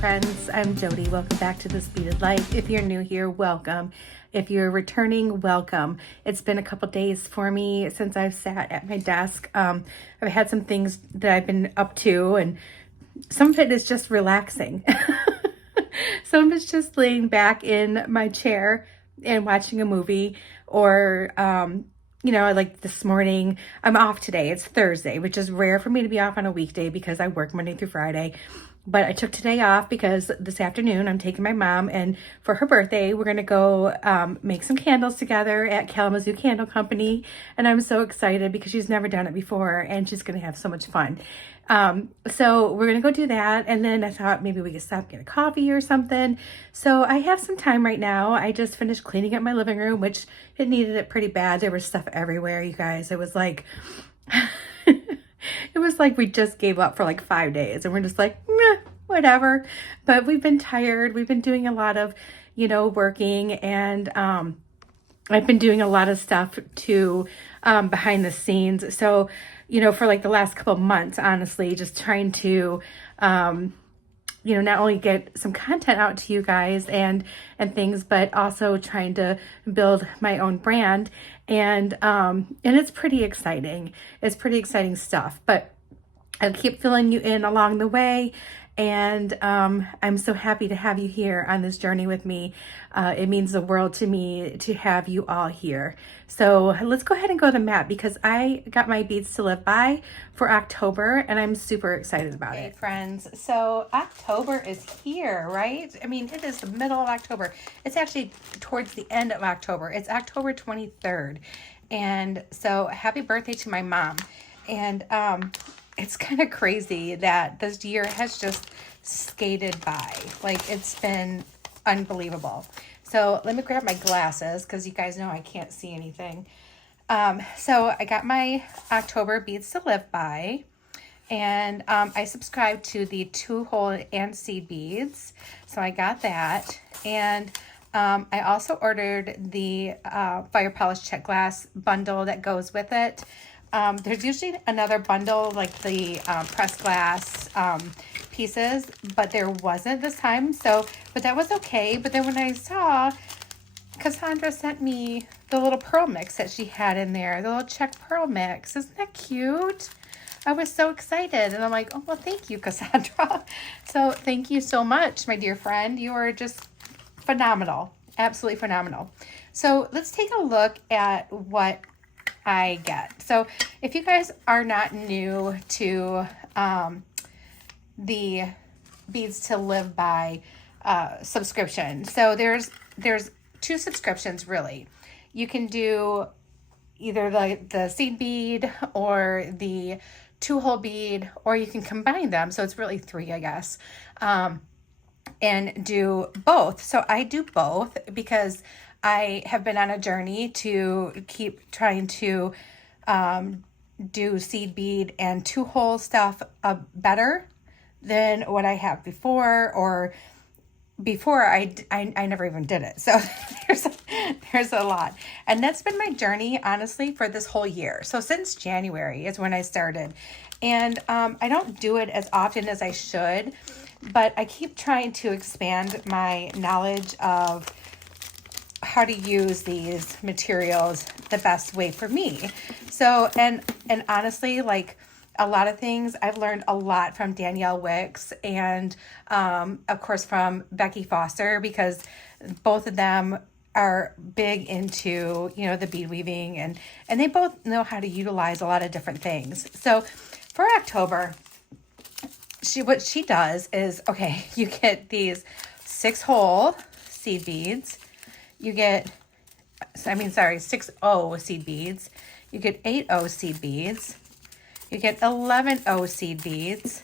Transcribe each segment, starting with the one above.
friends, I'm Jody. Welcome back to This Beaded Life. If you're new here, welcome. If you're returning, welcome. It's been a couple days for me since I've sat at my desk. I've had some things that I've been up to, and some of it is just relaxing. Some of it's just laying back in my chair and watching a movie, or like this morning, I'm off today. It's Thursday, which is rare for me to be off on a weekday because I work Monday through Friday. But I took today off because this afternoon I'm taking my mom, and for her birthday, we're going to go make some candles together at Kalamazoo Candle Company. And I'm so excited because she's never done it before and she's going to have so much fun. So we're going to go do that. And then I thought maybe we could stop and get a coffee or something. So I have some time right now. I just finished cleaning up my living room, which it needed it pretty bad. There was stuff everywhere, you guys. It was like... It was like we just gave up for like 5 days and we're just like, whatever. But we've been tired. We've been doing a lot of, working, and I've been doing a lot of stuff too behind the scenes. So, for like the last couple of months, honestly, just trying to, not only get some content out to you guys and things, but also trying to build my own brand. And it's pretty exciting. It's pretty exciting stuff, but I'll keep filling you in along the way. And I'm so happy to have you here on this journey with me. It means the world to me to have you all here. So let's go ahead and go to the map because I got my beads to live by for October and I'm super excited about it. Hey friends, so October is here, right? I mean, it is the middle of October. It's actually towards the end of October. It's October 23rd. And so happy birthday to my mom. And it's kind of crazy that this year has just skated by. Like, it's been unbelievable. So let me grab my glasses because you guys know I can't see anything. So I got my October beads to live by, and I subscribed to the 2-hole and seed beads. So I got that. And I also ordered the fire polish check glass bundle that goes with it. There's usually another bundle like the pressed glass pieces, but there wasn't this time. But that was okay. But then when I saw Cassandra sent me the little pearl mix that she had in there, the little Czech pearl mix. Isn't that cute? I was so excited. And I'm like, oh, well, thank you, Cassandra. So thank you so much, my dear friend. You are just phenomenal. Absolutely phenomenal. So let's take a look at what I get. So if you guys are not new to the Beads to Live By subscription, so there's 2 subscriptions really. You can do either the seed bead or the 2-hole bead, or you can combine them. So it's really 3, I guess, and do both. So I do both because I have been on a journey to keep trying to do seed bead and 2-hole stuff better than what I have before, or before I never even did it. So there's a lot. And that's been my journey, honestly, for this whole year. So since January is when I started. And I don't do it as often as I should, but I keep trying to expand my knowledge of how to use these materials the best way for me. So, and honestly, like a lot of things, I've learned a lot from Danielle Wicks and, of course, from Becky Foster, because both of them are big into, the bead weaving, and they both know how to utilize a lot of different things. So for October, what she does is, okay, you get these 6-hole seed beads. You get, 6-0 seed beads. You get 8-0 seed beads. You get 11-0 seed beads.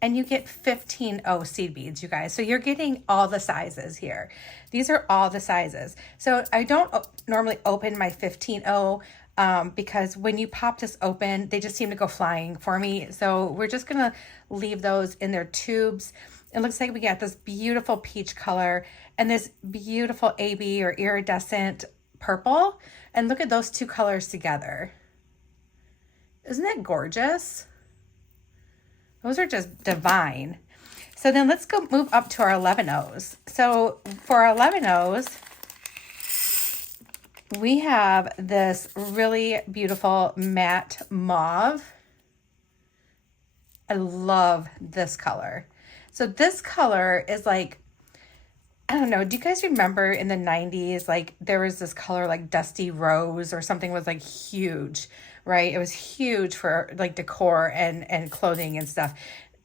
And you get 15-0 seed beads, you guys. So you're getting all the sizes here. These are all the sizes. So I don't normally open my 15-0 because when you pop this open, they just seem to go flying for me. So we're just going to leave those in their tubes. It looks like we got this beautiful peach color and this beautiful AB or iridescent purple. And look at those 2 colors together. Isn't that gorgeous? Those are just divine. So then let's go move up to our 11Os. So for our 11Os, we have this really beautiful matte mauve. I love this color. So this color is like, I don't know, do you guys remember in the 90s, like there was this color like dusty rose or something was like huge, right? It was huge for like decor and clothing and stuff.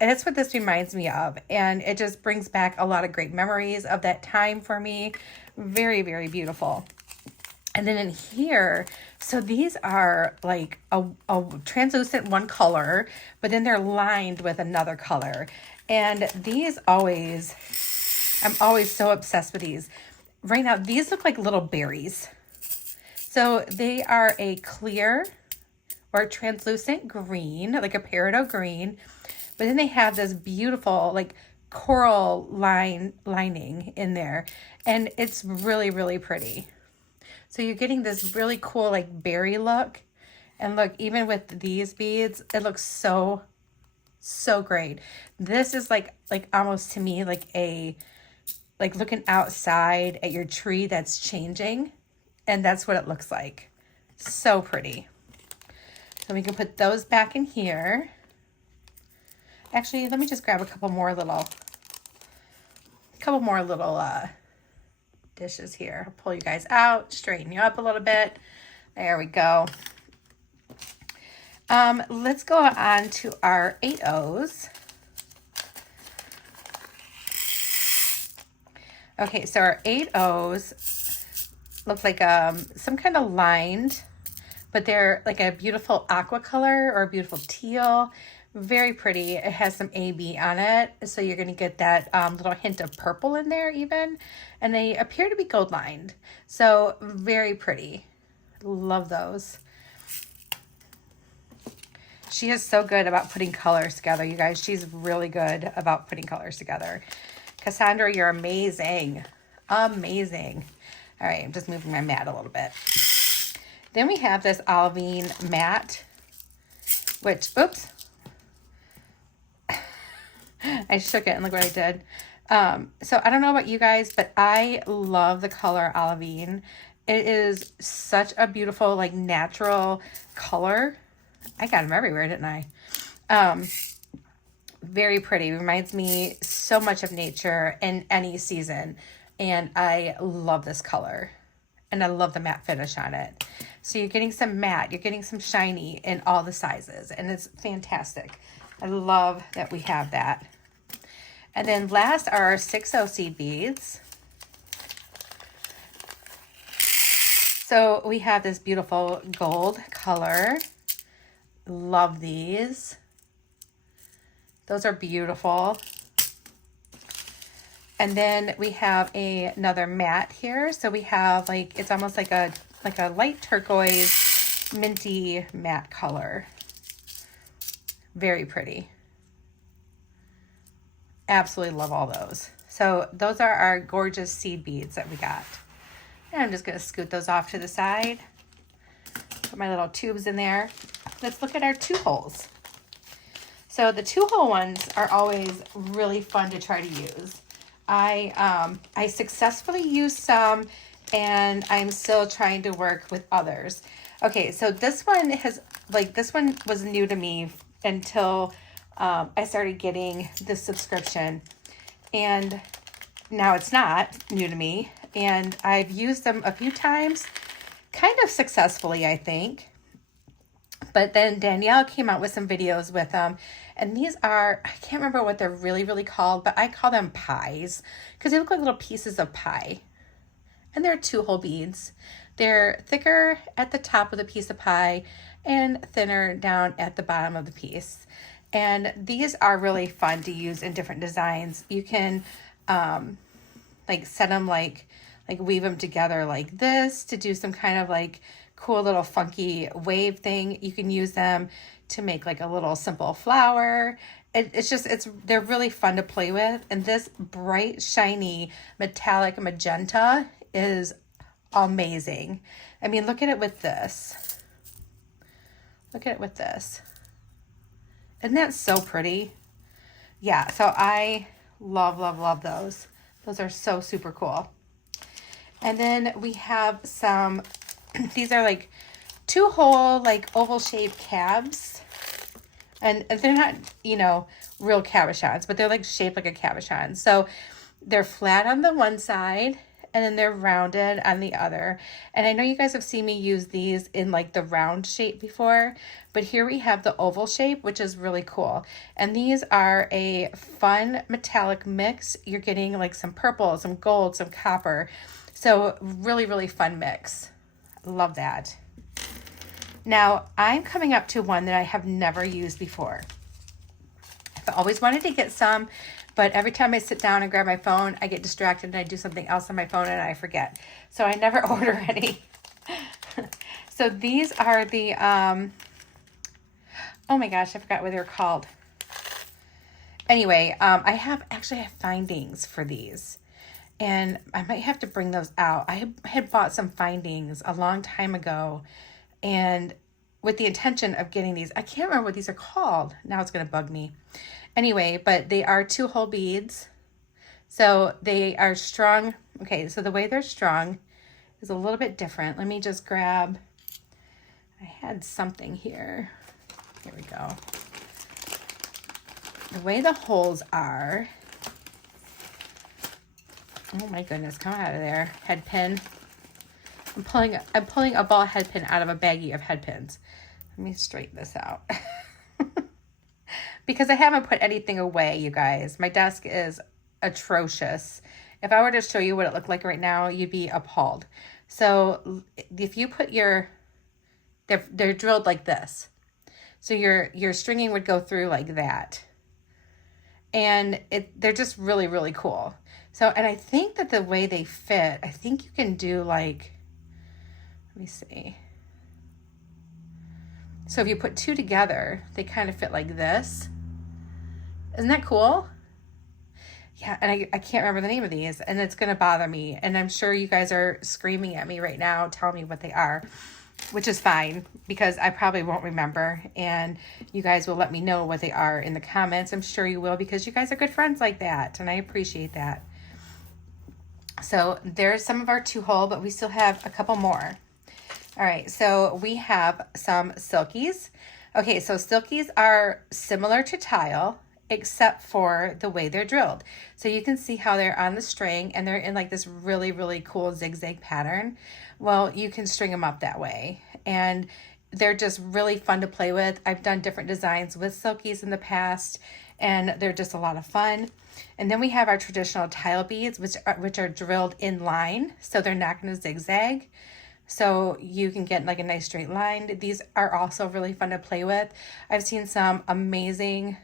And that's what this reminds me of. And it just brings back a lot of great memories of that time for me. Very, very beautiful. And then in here, so these are like a translucent one color, but then they're lined with another color. And these always, I'm always so obsessed with these. Right now, these look like little berries. So they are a clear or translucent green, like a peridot green. But then they have this beautiful like coral lining in there. And it's really, really pretty. So you're getting this really cool like berry look. And look, even with these beads, it looks so, so great. This is like almost to me like a, like looking outside at your tree that's changing. And that's what it looks like. So pretty. So we can put those back in here. Actually, let me just grab a couple more little dishes here. I'll pull you guys out, straighten you up a little bit. There we go. Let's go on to our 8Os. Okay, so our 8Os look like some kind of lined, but they're like a beautiful aqua color or a beautiful teal. Very pretty. It has some AB on it, so you're going to get that little hint of purple in there even. And they appear to be gold lined, so very pretty. Love those. She is so good about putting colors together, you guys. She's really good about putting colors together. Cassandra, you're amazing. Amazing. All right, I'm just moving my mat a little bit. Then we have this olivine mat, which, oops. I shook it and look what I did. So I don't know about you guys, but I love the color olivine. It is such a beautiful, like natural color. I got them everywhere, didn't I? Very pretty. Reminds me so much of nature in any season. And I love this color. And I love the matte finish on it. So you're getting some matte, you're getting some shiny in all the sizes. And it's fantastic. I love that we have that. And then last are our 6O seed beads. So we have this beautiful gold color. Love these. Those are beautiful. And then we have another matte here. So we have like, it's almost like a light turquoise minty matte color. Very pretty. Absolutely love all those. So those are our gorgeous seed beads that we got. And I'm just going to scoot those off to the side. Put my little tubes in there. Let's look at our 2-holes. So the 2-hole ones are always really fun to try to use. I successfully used some, and I'm still trying to work with others. Okay, so this one was new to me until I started getting this subscription, and now it's not new to me, and I've used them a few times, kind of successfully, I think. But then Danielle came out with some videos with them, and these are, I can't remember what they're really called, but I call them pies because they look like little pieces of pie. And they're 2-hole beads. They're thicker at the top of the piece of pie and thinner down at the bottom of the piece. And these are really fun to use in different designs. You can like set them like weave them together like this to do some kind of like cool little funky wave thing. You can use them to make like a little simple flower. They're really fun to play with. And this bright, shiny, metallic magenta is amazing. I mean, look at it with this. Look at it with this. Isn't that so pretty? Yeah, so I Love, love, love those. Those are so super cool. And then we have some, these are like 2-hole, like oval shaped cabs. And they're not, you know, real cabochons, but they're like shaped like a cabochon. So they're flat on the one side and then they're rounded on the other. And I know you guys have seen me use these in like the round shape before, but here we have the oval shape, which is really cool. And these are a fun metallic mix. You're getting like some purple, some gold, some copper. So really, really fun mix. Love that. Now I'm coming up to one that I have never used before. I've always wanted to get some, but every time I sit down and grab my phone, I get distracted and I do something else on my phone and I forget. So I never order any. So these are the, oh my gosh, I forgot what they're called. Anyway, I have findings for these. And I might have to bring those out. I had bought some findings a long time ago, and with the intention of getting these. I can't remember what these are called. Now it's going to bug me. Anyway, but they are 2-hole beads. So they are strung. Okay, so the way they're strung is a little bit different. Let me just grab, I had something here. Here we go. The way the holes are, oh my goodness, come out of there. Head pin. I'm pulling a ball head pin out of a baggie of head pins. Let me straighten this out. Because I haven't put anything away, you guys. My desk is atrocious. If I were to show you what it looked like right now, you'd be appalled. So if you put they're drilled like this. So your stringing would go through like that. And they're just really, really cool. So, and I think that the way they fit, I think you can do like, let me see. So if you put 2 together, they kind of fit like this. Isn't that cool? Yeah, and I can't remember the name of these, and it's going to bother me. And I'm sure you guys are screaming at me right now, telling me what they are, which is fine because I probably won't remember. And you guys will let me know what they are in the comments. I'm sure you will because you guys are good friends like that, and I appreciate that. So there's some of our 2-hole, but we still have a couple more. All right, so we have some silkies. Okay, so silkies are similar to tile, except for the way they're drilled. So you can see how they're on the string and they're in like this really, really cool zigzag pattern. Well, you can string them up that way. And they're just really fun to play with. I've done different designs with silkies in the past, and they're just a lot of fun. And then we have our traditional tile beads, which are drilled in line, so they're not going to zigzag. So you can get like a nice straight line. These are also really fun to play with. I've seen some amazing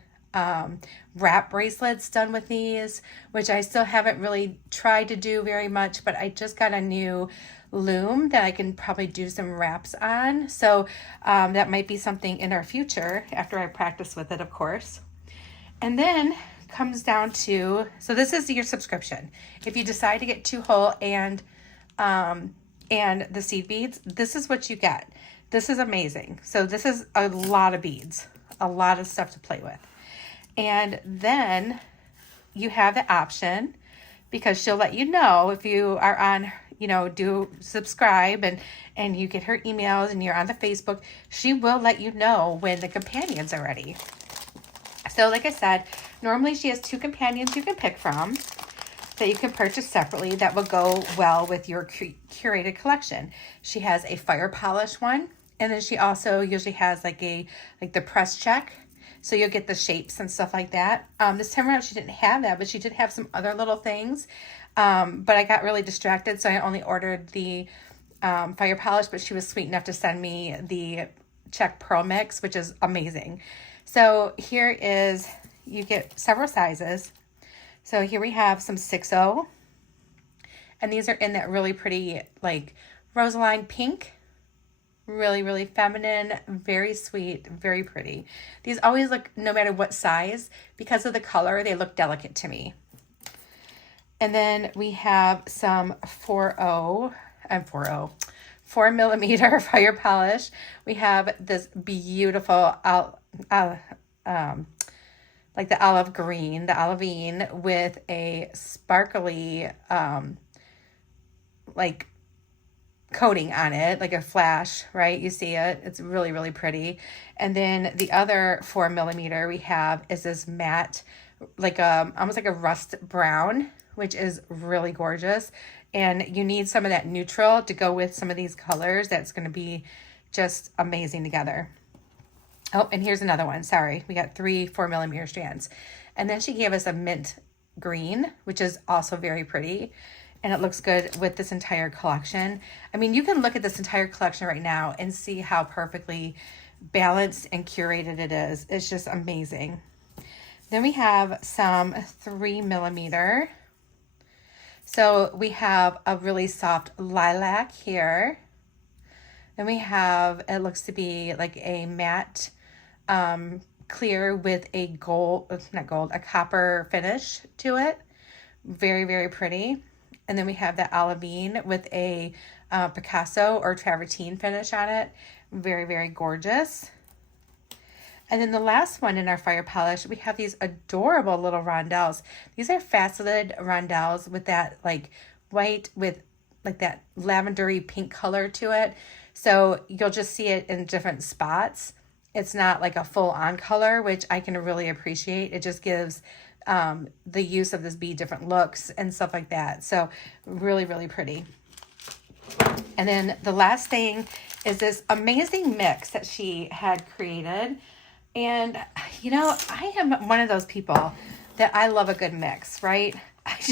wrap bracelets done with these, which I still haven't really tried to do very much, but I just got a new loom that I can probably do some wraps on. So that might be something in our future after I practice with it, of course. And then comes down to, so this is your subscription. If you decide to get 2-hole and the seed beads, this is what you get. This is amazing. So this is a lot of beads, a lot of stuff to play with. And then you have the option, because she'll let you know if you are on, do subscribe and you get her emails and you're on the Facebook, she will let you know when the companions are ready. So like I said, normally she has 2 companions you can pick from that you can purchase separately that will go well with your curated collection. She has a fire polish one, and then she also usually has like the press check. So you'll get the shapes and stuff like that. This time around, she didn't have that, but she did have some other little things. But I got really distracted, so I only ordered the fire polish, but she was sweet enough to send me the Czech pearl mix, which is amazing. So here is, you get several sizes. So here we have some 6-0, and these are in that really pretty, like, rosaline pink. Really, really feminine, very sweet, very pretty. These always look, no matter what size, because of the color, they look delicate to me. And then we have some 4 millimeter fire polish. We have this beautiful like the olive green, the olivine with a sparkly, like coating on it, like a flash, right? You see it. It's really, really pretty. And then the other 4mm we have is this matte, like almost like a rust brown, which is really gorgeous. And you need some of that neutral to go with some of these colors. That's going to be just amazing together. Oh, and here's another one. Sorry, we got 3 4mm strands. And then she gave us a mint green, which is also very pretty. And it looks good with this entire collection. I mean, you can look at this entire collection right now and see how perfectly balanced and curated it is. It's just amazing. Then we have some 3mm. So we have a really soft lilac here. Then we have, it looks to be like a matte clear with a a copper finish to it. Very, very pretty. And then we have the olivine with a Picasso or travertine finish on it. Very, very gorgeous. And then the last one in our fire polish, we have these adorable little rondelles. These are faceted rondelles with that like white with like that lavendery pink color to it. So you'll just see it in different spots. It's not like a full on color, which I can really appreciate. It just gives the use of this bead different looks and stuff like that. So really, really pretty. And then the last thing is this amazing mix that she had created. And, you know, I am one of those people that I love a good mix, right?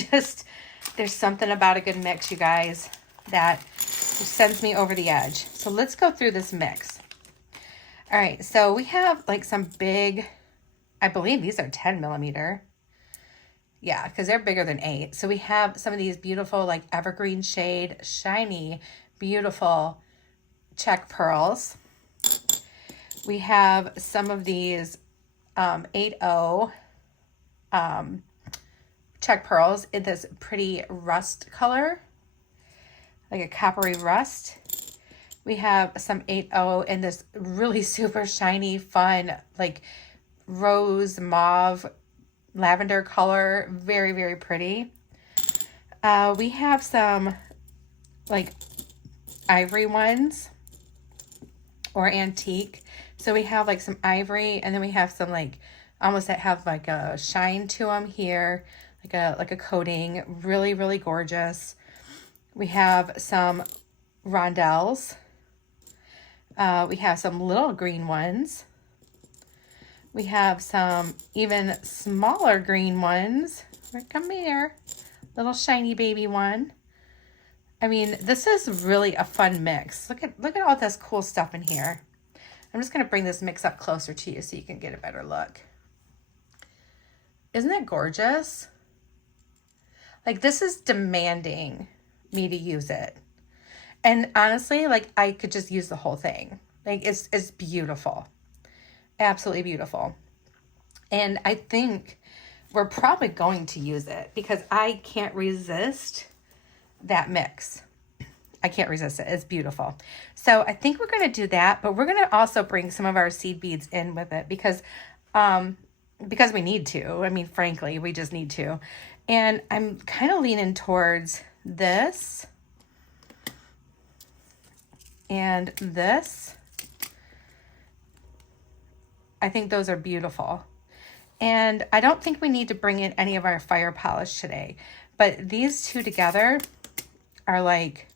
There's something about a good mix, you guys, that sends me over the edge. So let's go through this mix. All right, so we have like some big, I believe these are 10mm. Yeah, because they're bigger than 8. So we have some of these beautiful like evergreen shade, shiny, beautiful Czech pearls. We have some of these 8.0 Czech pearls in this pretty rust color, like a coppery rust. We have some 8.0 in this really super shiny, fun, like rose mauve lavender color. Very, very pretty. We have some like ivory ones or antique. So we have like some ivory, and then we have some like almost that have like a shine to them here, like a coating. Really, really gorgeous. We have some rondelles. We have some little green ones. We have some even smaller green ones. Come here, little shiny baby one. I mean, this is really a fun mix. Look at all this cool stuff in here. I'm just going to bring this mix up closer to you so you can get a better look. Isn't that gorgeous? Like, this is demanding me to use it. And honestly, like, I could just use the whole thing. Like, it's beautiful. Absolutely beautiful. And I think we're probably going to use it because I can't resist that mix. I can't resist it. It's beautiful. So I think we're going to do that, but we're going to also bring some of our seed beads in with it because we need to. I mean, frankly, we just need to. And I'm kind of leaning towards this and this. I think those are beautiful. And I don't think we need to bring in any of our fire polish today, but these two together are like,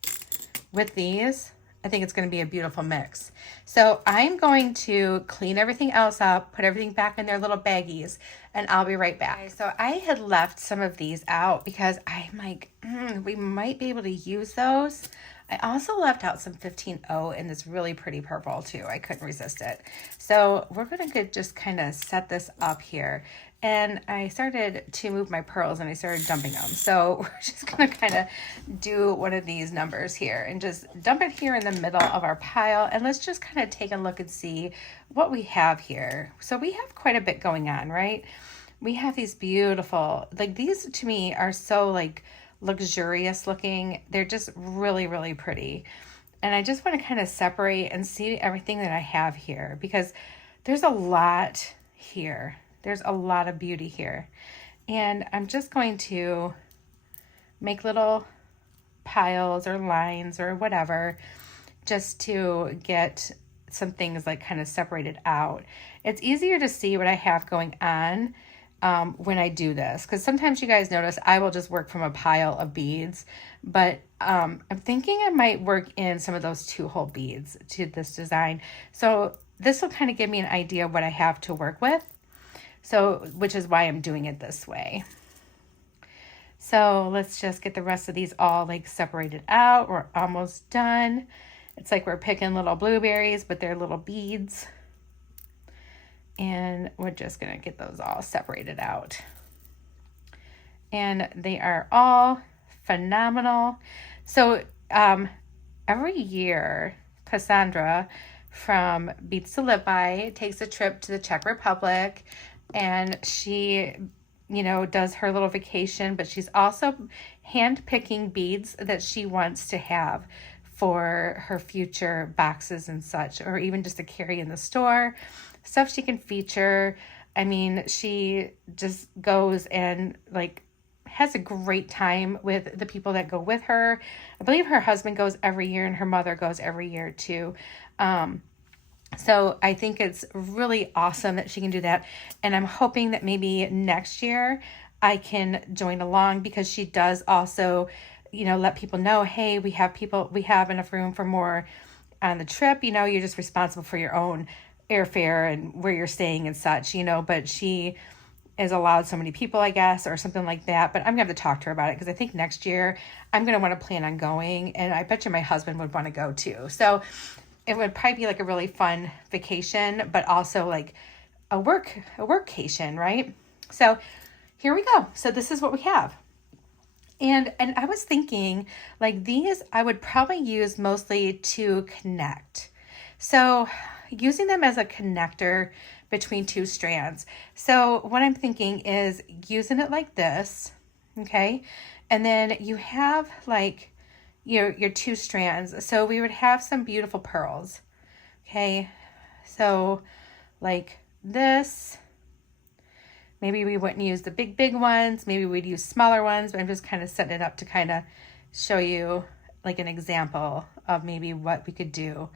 with these, I think it's going to be a beautiful mix. So I'm going to clean everything else up, put everything back in their little baggies, and I'll be right back. Okay, so I had left some of these out because I'm like, we might be able to use those. I also left out some 15.0 in this really pretty purple too. I couldn't resist it. So we're going to just kind of set this up here. And I started to move my pearls and I started dumping them. So we're just going to kind of do one of these numbers here and just dump it here in the middle of our pile. And let's just kind of take a look and see what we have here. So we have quite a bit going on, right? We have these beautiful, like these to me are so like luxurious looking. They're just really, really pretty. And I just want to kind of separate and see everything that I have here because there's a lot here. There's a lot of beauty here. And I'm just going to make little piles or lines or whatever, just to get some things like kind of separated out. It's easier to see what I have going on when I do this, because sometimes you guys notice I will just work from a pile of beads, but I'm thinking I might work in some of those 2-hole beads to this design. So this will kind of give me an idea of what I have to work with. So, which is why I'm doing it this way. So let's just get the rest of these all like separated out. We're almost done. It's like we're picking little blueberries, but they're little beads. And we're just gonna get those all separated out. And they are all phenomenal. So every year, Cassandra from Beads to Live By takes a trip to the Czech Republic, and she, you know, does her little vacation, but she's also hand picking beads that she wants to have for her future boxes and such, or even just to carry in the store, stuff she can feature. I mean, she just goes and like has a great time with the people that go with her. I believe her husband goes every year and her mother goes every year too. So I think it's really awesome that she can do that. And I'm hoping that maybe next year I can join along, because she does also, you know, let people know, hey, we have enough room for more on the trip. You know, you're just responsible for your own airfare and where you're staying and such, you know, but she is allowed so many people, I guess, or something like that. But I'm going to have to talk to her about it, because I think next year I'm going to want to plan on going. And I bet you my husband would want to go too. So it would probably be like a really fun vacation, but also like a workcation, right? So here we go. So this is what we have. And I was thinking like these I would probably use mostly to connect. So using them as a connector between 2 strands. So what I'm thinking is using it like this, okay? And then you have like your 2 strands. So we would have some beautiful pearls, okay? So like this, maybe we wouldn't use the big ones. Maybe we'd use smaller ones, but I'm just kind of setting it up to kind of show you like an example of maybe what we could do.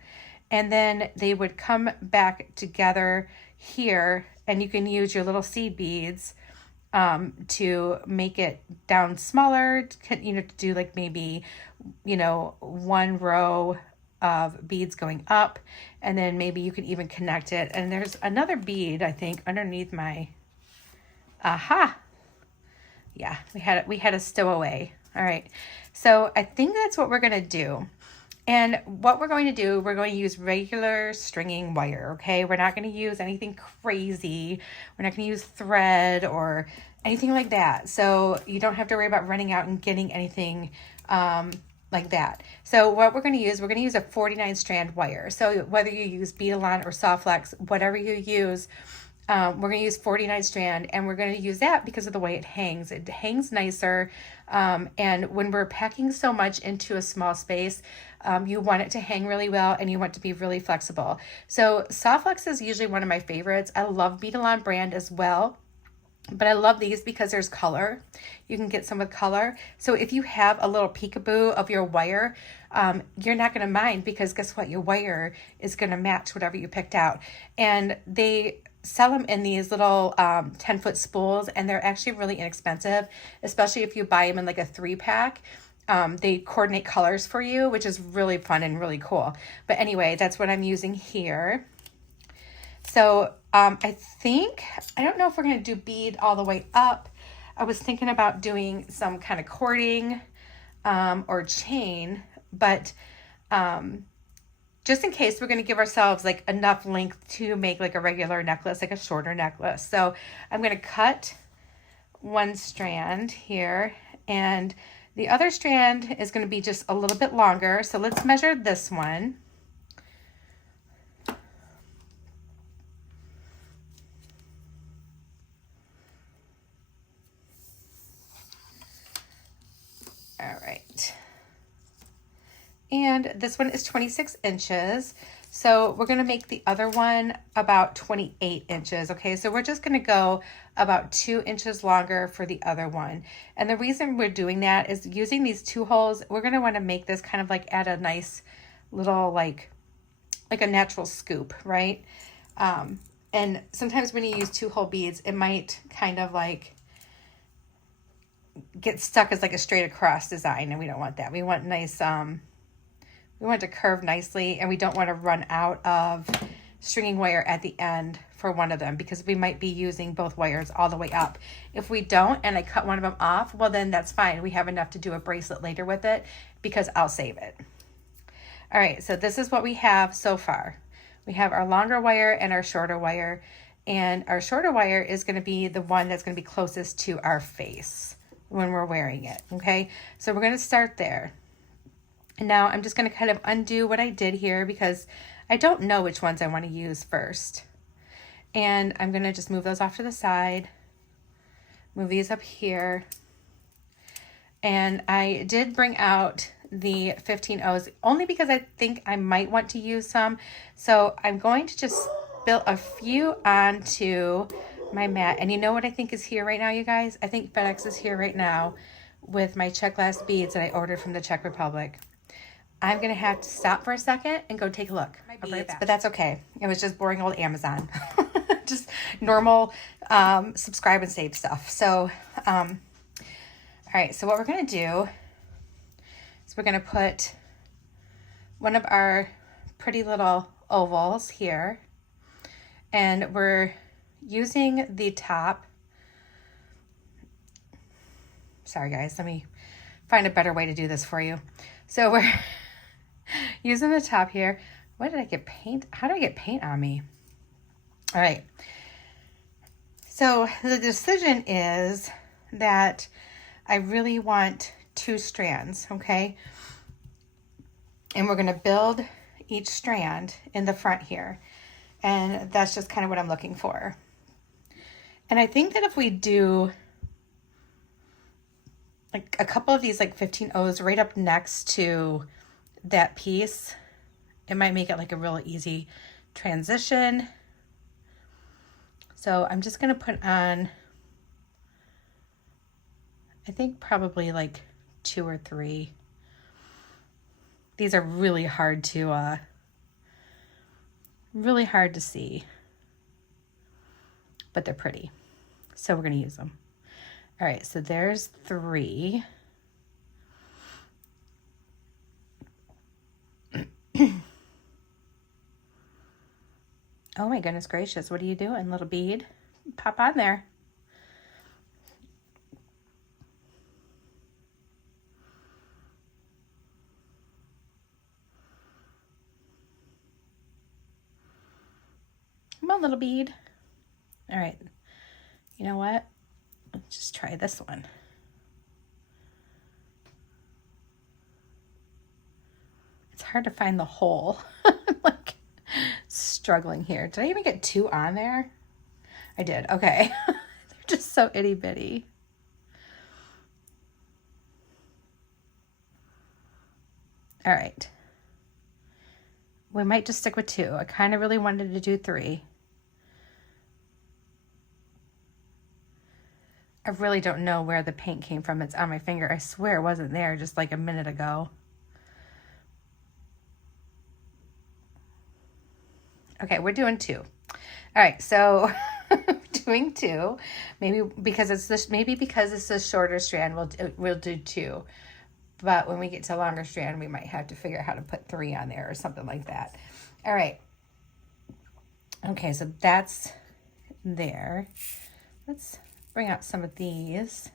And then they would come back together here, and you can use your little seed beads to make it down smaller, you know, to do like maybe, you know, 1 row of beads going up, and then maybe you can even connect it. And there's another bead, I think, underneath my, aha. Yeah, we had a stowaway. All right. So I think that's what we're going to do. And what we're going to do, we're going to use regular stringing wire, okay? We're not going to use anything crazy. We're not going to use thread or anything like that. So you don't have to worry about running out and getting anything like that. So what we're going to use a 49 strand wire. So whether you use Bead-A-Lon or Soft Flex, whatever you use, we're going to use 49 strand, and we're going to use that because of the way it hangs. It hangs nicer. And when we're packing so much into a small space, you want it to hang really well, and you want it to be really flexible. So Soft Flex is usually one of my favorites. I love Bead-A-Lon brand as well, but I love these because there's color. You can get some with color. So if you have a little peekaboo of your wire, you're not going to mind, because guess what? Your wire is going to match whatever you picked out. And they sell them in these little 10-foot spools, and they're actually really inexpensive, especially if you buy them in like a 3-pack. They coordinate colors for you, which is really fun and really cool. But anyway, that's what I'm using here. So I don't know if we're going to do bead all the way up. I was thinking about doing some kind of cording or chain, but just in case, we're going to give ourselves like enough length to make like a regular necklace, like a shorter necklace. So I'm going to cut 1 strand here, and the other strand is going to be just a little bit longer. So let's measure this one. All right. And this one is 26 inches. So we're gonna make the other one about 28 inches, okay? So we're just gonna go about 2 inches longer for the other one. And the reason we're doing that is using these 2 holes, we're gonna wanna make this kind of like at a nice little like a natural scoop, right? And sometimes when you use 2-hole beads, it might kind of like get stuck as like a straight across design, and we don't want that. We want nice, we want it to curve nicely, and we don't want to run out of stringing wire at the end for one of them, because we might be using both wires all the way up. If we don't, and I cut one of them off, well then that's fine. We have enough to do a bracelet later with it, because I'll save it. All right, so this is what we have so far. We have our longer wire and our shorter wire, and our shorter wire is going to be the one that's going to be closest to our face when we're wearing it, okay? So we're going to start there. And now I'm just going to kind of undo what I did here, because I don't know which ones I want to use first. And I'm going to just move those off to the side, move these up here. And I did bring out the 15 O's only because I think I might want to use some. So I'm going to just build a few onto my mat. And you know what I think is here right now, you guys? I think FedEx is here right now with my Czech glass beads that I ordered from the Czech Republic. I'm going to have to stop for a second and go take a look. But that's okay. It was just boring old Amazon. Just normal subscribe and save stuff. So, all right. So what we're going to do is we're going to put one of our pretty little ovals here. And we're using the top. Sorry, guys. Let me find a better way to do this for you. So we're using the top here. What did I get paint? How did I get paint on me? All right. So the decision is that I really want 2 strands, okay? And we're going to build each strand in the front here. And that's just kind of what I'm looking for. And I think that if we do like a couple of these like 15 O's right up next to that piece, it might make it like a really easy transition. So I'm just going to put on, I think probably like 2 or 3. These are really hard to see, but they're pretty. So we're going to use them. All right, so there's 3. Oh my goodness gracious, what are you doing, little bead? Pop on there. Come on, little bead. All right, you know what? Let's just try this one. It's hard to find the hole. I'm like struggling here. Did I even get 2 on there? I did. Okay. They're just so itty bitty. All right. We might just stick with 2. I kind of really wanted to do 3. I really don't know where the paint came from. It's on my finger. I swear it wasn't there just like a minute ago. Okay, we're doing 2. All right, so doing 2. Maybe because it's a shorter strand, we'll do 2. But when we get to a longer strand, we might have to figure out how to put 3 on there or something like that. All right. Okay, so that's there. Let's bring out some of these.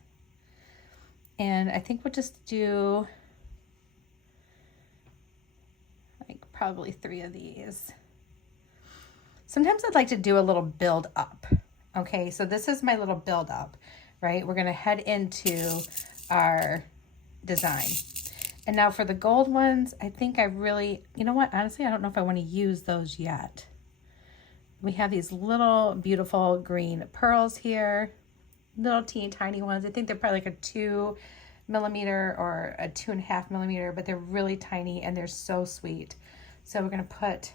And I think we'll just do like probably 3 of these. Sometimes I'd like to do a little build up. Okay, so this is my little build up, right? We're gonna head into our design. And now for the gold ones, I think I really, you know what? Honestly, I don't know if I want to use those yet. We have these little beautiful green pearls here, little teeny tiny ones. I think they're probably like a 2 millimeter or a 2.5 millimeter, but they're really tiny and they're so sweet. So we're going to put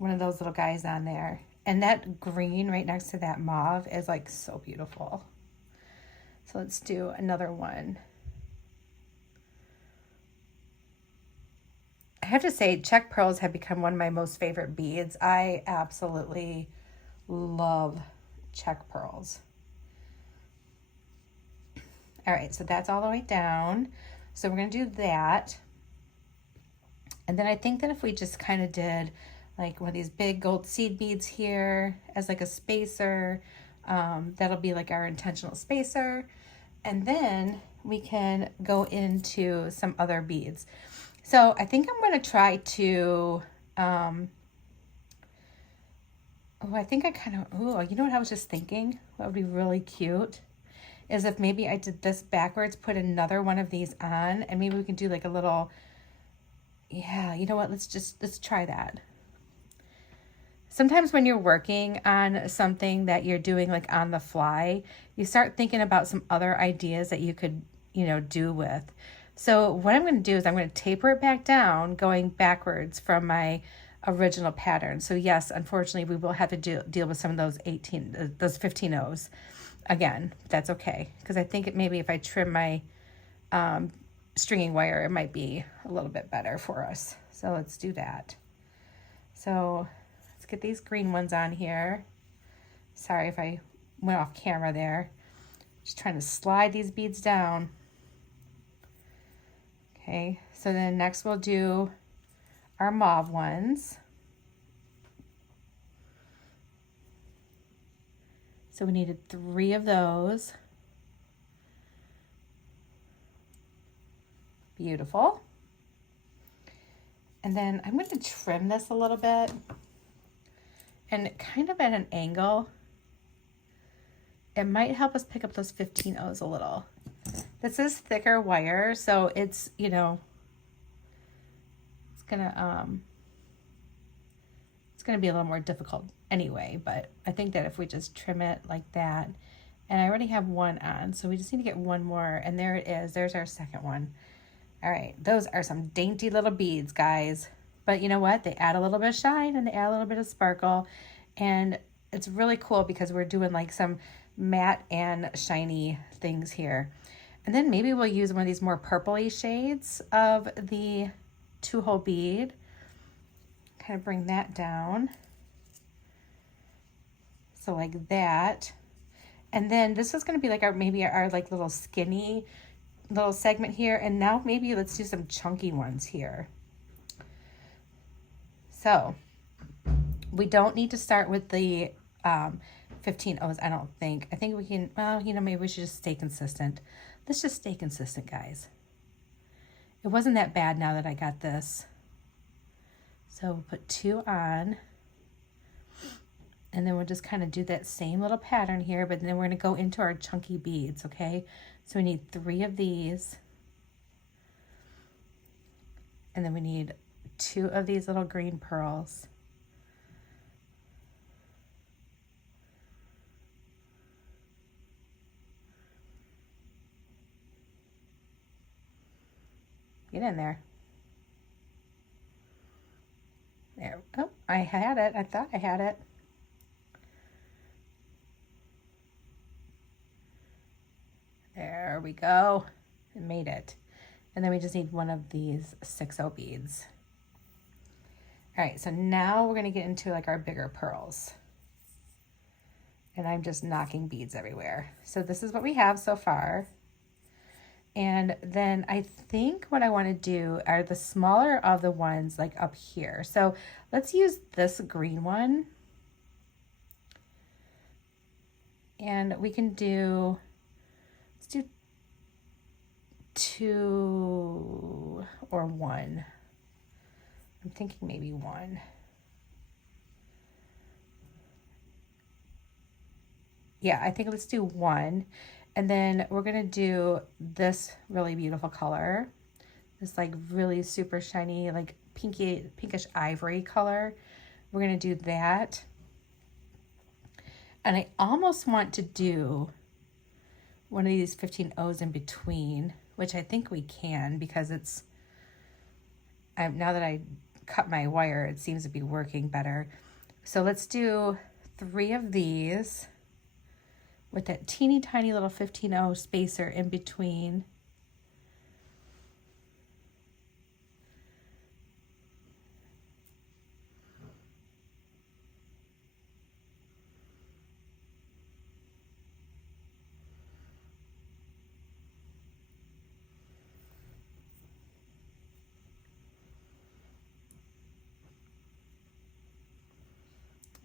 one of those little guys on there. And that green right next to that mauve is like so beautiful. So let's do another one. I have to say, Czech pearls have become one of my most favorite beads. I absolutely love Czech pearls. All right, so that's all the way down. So we're going to do that. And then I think that if we just kind of did like one of these big gold seed beads here as like a spacer, that'll be like our intentional spacer. And then we can go into some other beads. So I think I'm going to try to, I think I kind of, you know what I was just thinking? What would be really cute is if maybe I did this backwards, put another one of these on, and maybe we can do like a little, yeah, you know what? Let's try that. Sometimes when you're working on something that you're doing like on the fly, you start thinking about some other ideas that you could, do with. So what I'm going to do is I'm going to taper it back down, going backwards from my original pattern. So yes, unfortunately, we will have to deal with some of those 15 O's again. That's okay, because I think maybe if I trim my stringing wire, it might be a little bit better for us. So let's do that. So let's get these green ones on here. Sorry if I went off camera there. Just trying to slide these beads down. Okay, so then next we'll do our mauve ones. So we needed 3 of those. Beautiful. And then I'm going to trim this a little bit and kind of at an angle. It might help us pick up those 15 O's a little. This is thicker wire, so it's, it's gonna be a little more difficult anyway, but I think that if we just trim it like that, and I already have one on, so we just need to get one more, and there it is. There's our second one. All right, those are some dainty little beads, guys. But you know what? They add a little bit of shine and they add a little bit of sparkle, and it's really cool because we're doing like some matte and shiny things here. And then maybe we'll use one of these more purpley shades of the 2-hole bead. Kind of bring that down. So like that. And then this is going to be like our like little skinny little segment here. And now maybe let's do some chunky ones here. So we don't need to start with the 15 O's, I don't think. I think we can, well, maybe we should just stay consistent. Let's just stay consistent, guys. It wasn't that bad now that I got this. So we'll put 2 on. And then we'll just kind of do that same little pattern here, but then we're going to go into our chunky beads, okay? So we need 3 of these. And then we need 2 of these little green pearls. Get in there. There. Oh, I had it. I thought I had it. There we go. I made it. And then we just need one of these 6-0 beads. All right, so now we're going to get into like our bigger pearls. And I'm just knocking beads everywhere. So this is what we have so far. And then I think what I want to do are the smaller of the ones like up here. So let's use this green one. And we can do, let's do 2 or 1. I'm thinking maybe 1. Yeah, I think let's do 1. And then we're going to do this really beautiful color. This like really super shiny, like pinkish ivory color. We're going to do that. And I almost want to do one of these 15 O's in between, which I think we can because it's, now that I cut my wire, it seems to be working better. So let's do 3 of these with that teeny tiny little 15-0 spacer in between.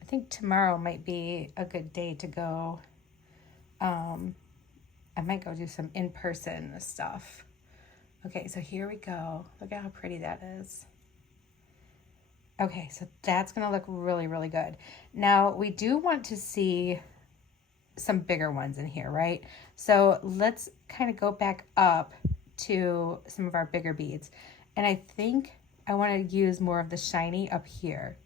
I think tomorrow might be a good day to go. I might go do some in-person stuff. Okay, so here we go. Look at how pretty that is. Okay, so that's gonna look really, really good. Now, we do want to see some bigger ones in here, right? So let's kind of go back up to some of our bigger beads. And I think I wanna use more of the shiny up here.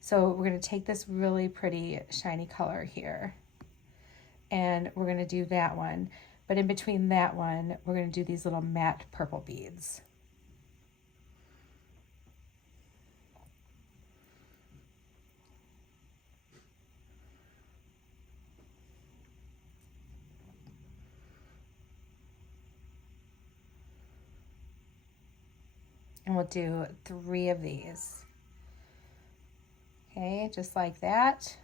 So we're gonna take this really pretty shiny color here, and we're gonna do that one. But in between that one, we're gonna do these little matte purple beads. And we'll do 3 of these. Okay, just like that.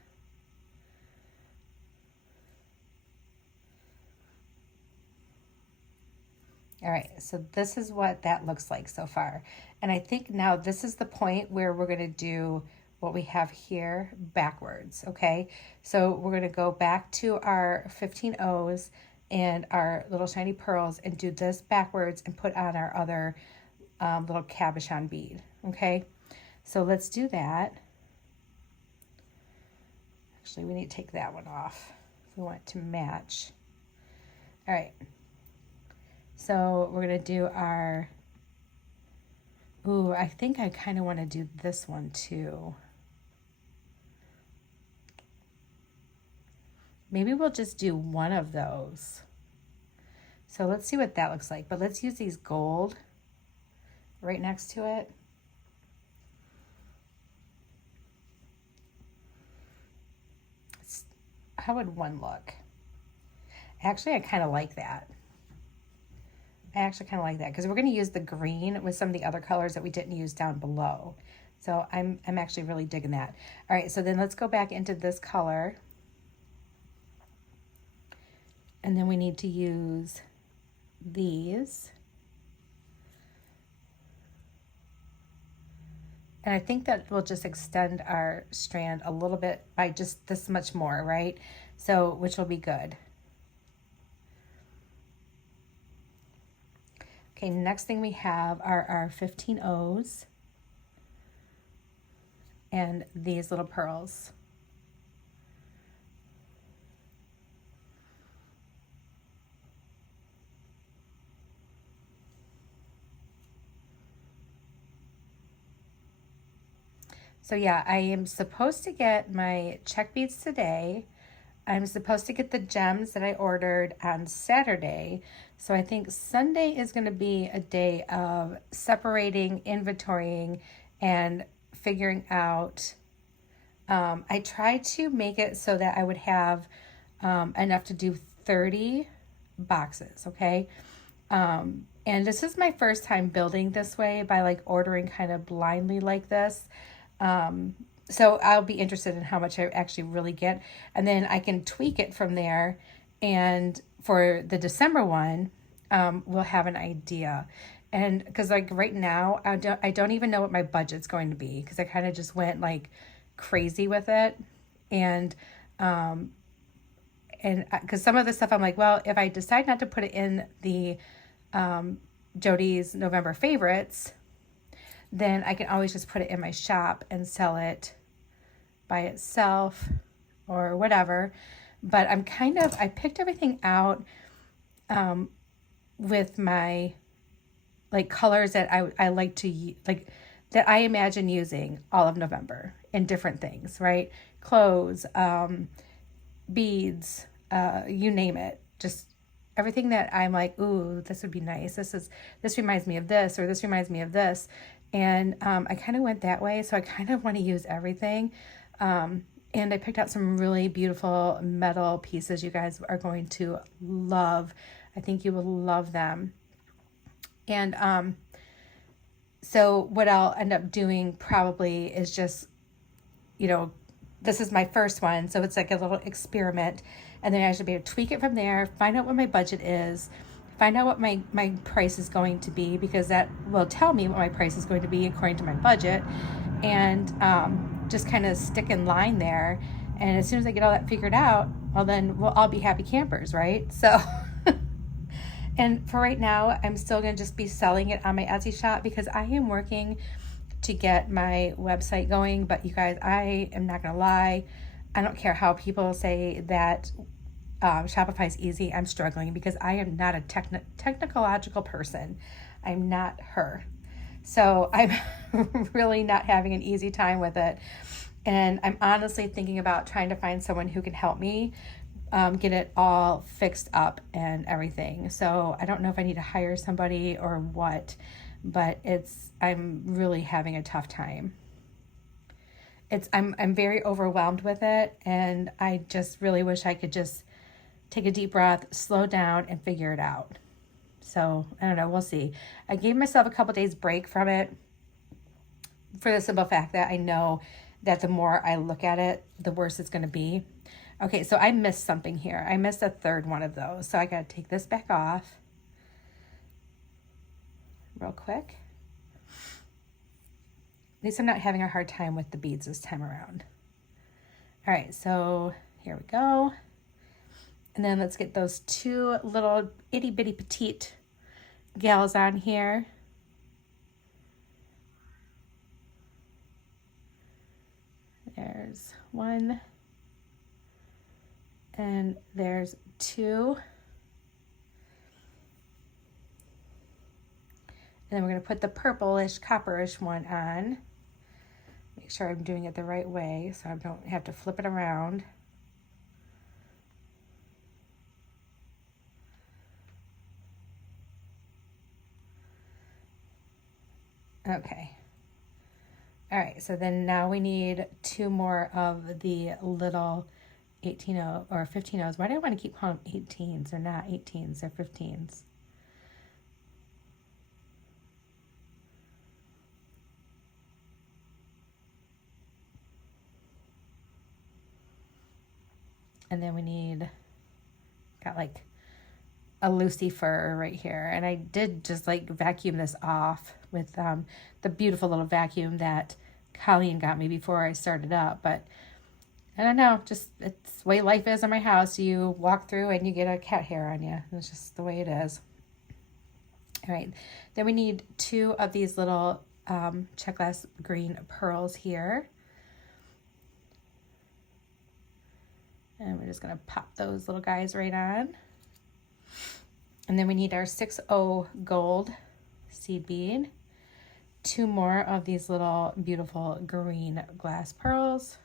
All right, so this is what that looks like so far. And I think now this is the point where we're gonna do what we have here backwards, okay? So we're gonna go back to our 15 O's and our little shiny pearls and do this backwards and put on our other little cabochon bead, okay? So let's do that. Actually, we need to take that one off if we want it to match. All right. So we're gonna do our, ooh, I think I kind of want to do this one too. Maybe we'll just do one of those. So let's see what that looks like, but let's use these gold right next to it. How would one look? Actually, I kind of like that. I actually kind of like that because we're going to use the green with some of the other colors that we didn't use down below. So I'm actually really digging that. All right, so then let's go back into this color. And then we need to use these. And I think that will just extend our strand a little bit by just this much more, right? So, which will be good. Okay, next thing we have are our 15 O's and these little pearls. So yeah, I am supposed to get my Czech beads today. I'm supposed to get the gems that I ordered on Saturday. So I think Sunday is going to be a day of separating, inventorying, and figuring out. I tried to make it so that I would have enough to do 30 boxes, okay? And this is my first time building this way by like ordering kind of blindly like this. So I'll be interested in how much I actually really get. And then I can tweak it from there. And for the December one, we'll have an idea. And because like right now, I don't even know what my budget's going to be because I kind of just went like crazy with it. And because some of the stuff I'm like, well, if I decide not to put it in the Jody's November favorites, then I can always just put it in my shop and sell it by itself or whatever. But I picked everything out with my like colors that I like to like that I imagine using all of November in different things, right? Clothes, beads, you name it. Just everything that I'm like, ooh, this would be nice. This reminds me of this, or this reminds me of this. And I kind of went that way. So I kind of want to use everything. And I picked out some really beautiful metal pieces you guys are going to love. I think you will love them. And so what I'll end up doing probably is just, you know, this is my first one. So it's like a little experiment. And then I should be able to tweak it from there, find out what my budget is, find out what my price is going to be, because that will tell me what my price is going to be according to my budget. And just kind of stick in line there. And as soon as I get all that figured out, well, then we'll all be happy campers, right? So, and for right now, I'm still going to just be selling it on my Etsy shop because I am working to get my website going. But you guys, I am not going to lie. I don't care how people say that Shopify is easy. I'm struggling because I am not a technological person. I'm not her. So I'm really not having an easy time with it. And I'm honestly thinking about trying to find someone who can help me get it all fixed up and everything. So I don't know if I need to hire somebody or what, but I'm really having a tough time. I'm very overwhelmed with it, and I just really wish I could just take a deep breath, slow down, and figure it out. So I don't know, we'll see. I gave myself a couple days break from it for the simple fact that I know that the more I look at it, the worse it's going to be. Okay, so I missed something here. I missed a third one of those. So I got to take this back off real quick. At least I'm not having a hard time with the beads this time around. All right, so here we go. And then let's get those two little itty bitty petite gals on here. There's one. And there's two. And then we're going to put the purplish, copperish one on. Make sure I'm doing it the right way so I don't have to flip it around. Okay. All right, so then now we need two more of the little 18-0 or 15-0s. Why do I want to keep calling them 18s? They're not 18s, they're 15s. And then we got like a Lucy fur right here. And I did just like vacuum this off with the beautiful little vacuum that Colleen got me before I started up. But I don't know, just it's the way life is in my house. You walk through and you get a cat hair on you. It's just the way it is. All right, then we need two of these little Czech glass green pearls here. And we're just going to pop those little guys right on. And then we need our 6-0 gold seed bead. Two more of these little beautiful green glass pearls.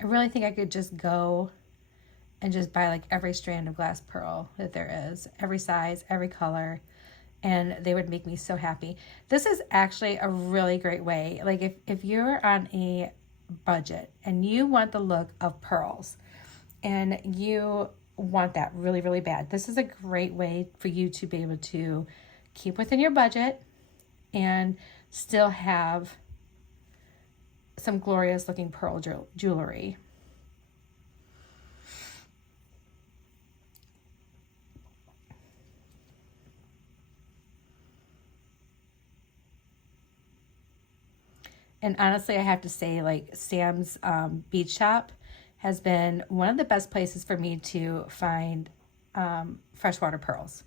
I really think I could just go and just buy like every strand of glass pearl that there is, every size, every color, and they would make me so happy. This is actually a really great way. Like if you're on a budget and you want the look of pearls and you want that really, really bad, this is a great way for you to be able to keep within your budget and still have some glorious looking pearl jewelry. And honestly, I have to say, like, Sam's bead shop has been one of the best places for me to find freshwater pearls.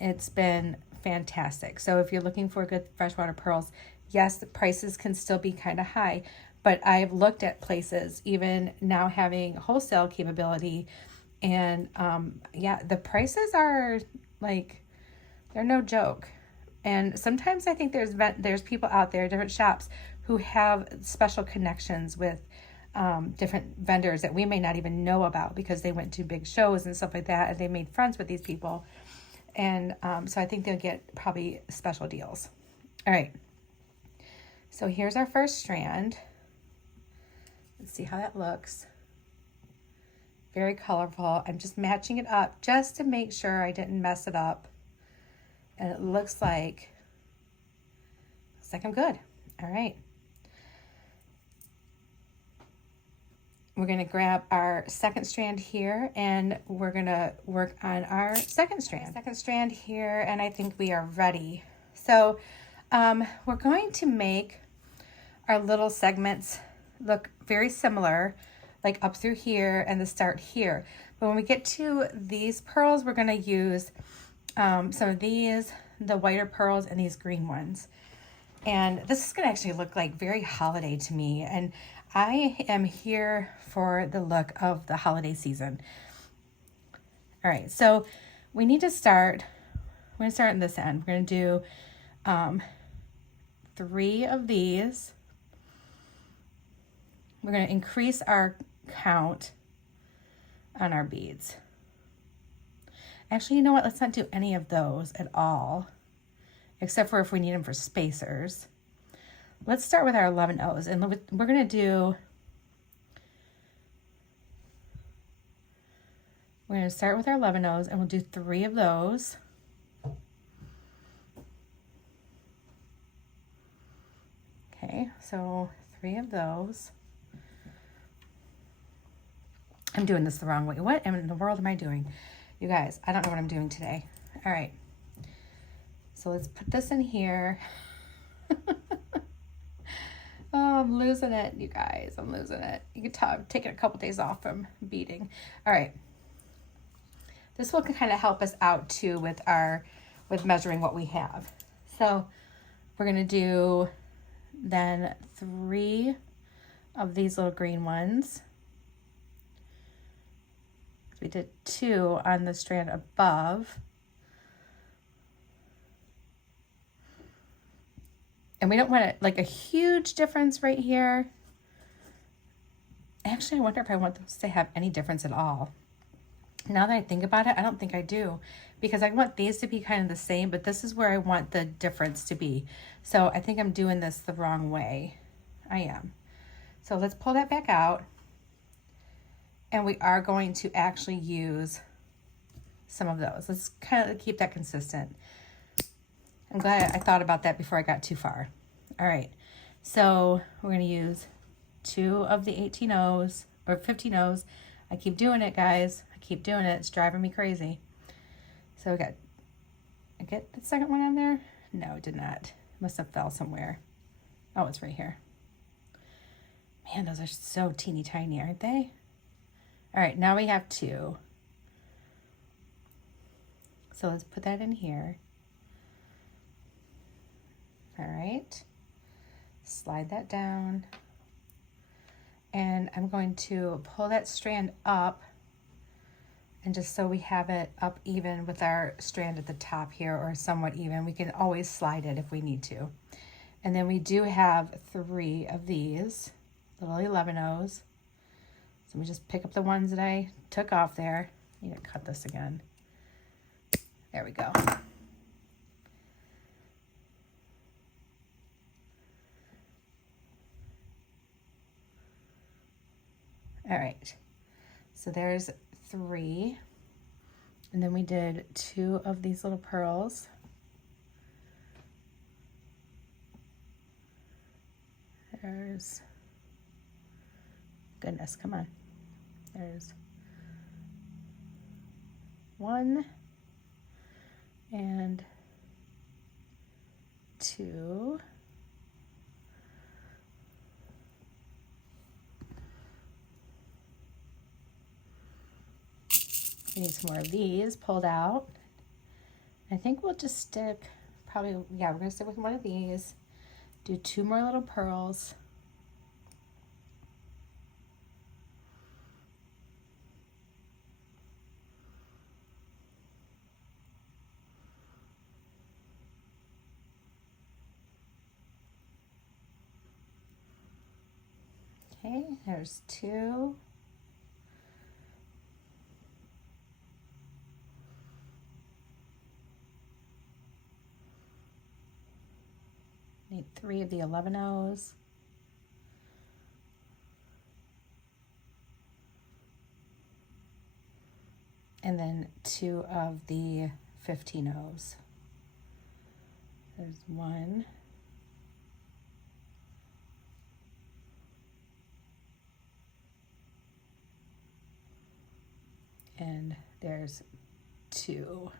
It's been fantastic. So if you're looking for good freshwater pearls, yes, the prices can still be kind of high, but I've looked at places even now having wholesale capability, and yeah, the prices are like, they're no joke. And sometimes I think there's people out there, different shops, who have special connections with different vendors that we may not even know about because they went to big shows and stuff like that, and they made friends with these people. And so I think they'll get probably special deals. All right. So here's our first strand. Let's see how that looks. Very colorful. I'm just matching it up just to make sure I didn't mess it up. And it looks like I'm good. All right. We're going to grab our second strand here, and we're going to work on our second strand here, and I think we are ready. So we're going to make our little segments look very similar, like up through here and the start here. But when we get to these pearls, we're going to use some of these, the whiter pearls, and these green ones. And this is going to actually look like very holiday to me. And I am here for the look of the holiday season. All right, so we need to start, we're going to start on this end. We're going to do 3 of these. We're going to increase our count on our beads. Actually, you know what? Let's not do any of those at all, except for if we need them for spacers. Let's start with our 11 O's, and we're going to do, we're going to start with our 11 O's, and we'll do 3 of those. Okay, so 3 of those. I'm doing this the wrong way. What in the world am I doing? You guys, I don't know what I'm doing today. All right. So let's put this in here. Oh, I'm losing it, you guys. I'm losing it. You can tell I'm taking a couple days off from beading. All right. This will kind of help us out too with measuring what we have. So we're going to do then 3 of these little green ones. We did 2 on the strand above. And we don't want it like a huge difference right here. Actually, I wonder if I want those to have any difference at all. Now that I think about it, I don't think I do, because I want these to be kind of the same, but this is where I want the difference to be. So I think I'm doing this the wrong way. I am. So let's pull that back out. And we are going to actually use some of those. Let's kind of keep that consistent. I'm glad I thought about that before I got too far. All right, so we're going to use 2 of the 18 O's or 15 O's. I keep doing it, guys. I keep doing it. It's driving me crazy. So I get the second one on there? No, it did not. Must have fell somewhere. Oh, it's right here. Man, those are so teeny tiny, aren't they? All right, now we have 2. So let's put that in here. All right, slide that down. And I'm going to pull that strand up, and just so we have it up even with our strand at the top here, or somewhat even. We can always slide it if we need to. And then we do have 3 of these little 11 O's. So we just pick up the ones that I took off there. I need to cut this again. There we go. All right, so there's 3. And then we did 2 of these little pearls. There's, goodness, come on. There's 1 and 2. We need some more of these pulled out. I think we'll just stick, probably, yeah, we're gonna stick with one of these. Do 2 more little pearls. Okay, Okay, there's 2. Need 3 of the 11 O's. And then 2 of the 15 O's. There's 1. And there's 2.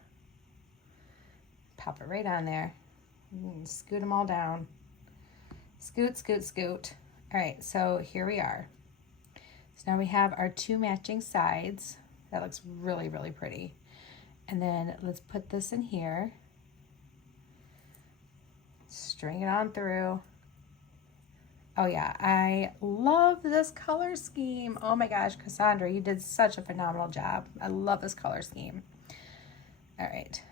Pop it right on there. Scoot them all down. Scoot, scoot, scoot. All right, so here we are. So now we have our 2 matching sides. That looks really, really pretty. And then let's put this in here. String it on through. Oh yeah, I love this color scheme. Oh my gosh, Cassandra, you did such a phenomenal job. I love this color scheme. All right.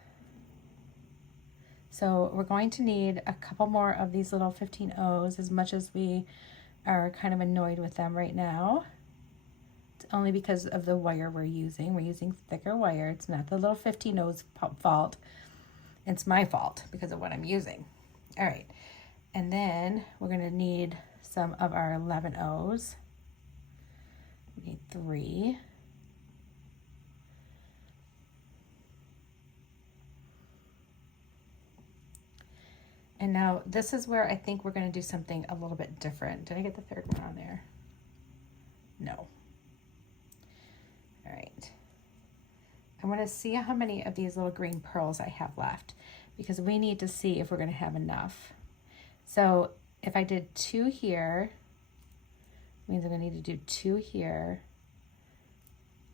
So we're going to need a couple more of these little 15 O's, as much as we are kind of annoyed with them right now. It's only because of the wire we're using. We're using thicker wire. It's not the little 15 O's fault. It's my fault because of what I'm using. All right. And then we're going to need some of our 11 O's. We need 3. And now this is where I think we're going to do something a little bit different. Did I get the 3rd one on there? No. All right. I want to see how many of these little green pearls I have left, because we need to see if we're going to have enough. So if I did 2 here, means I'm going to need to do 2 here.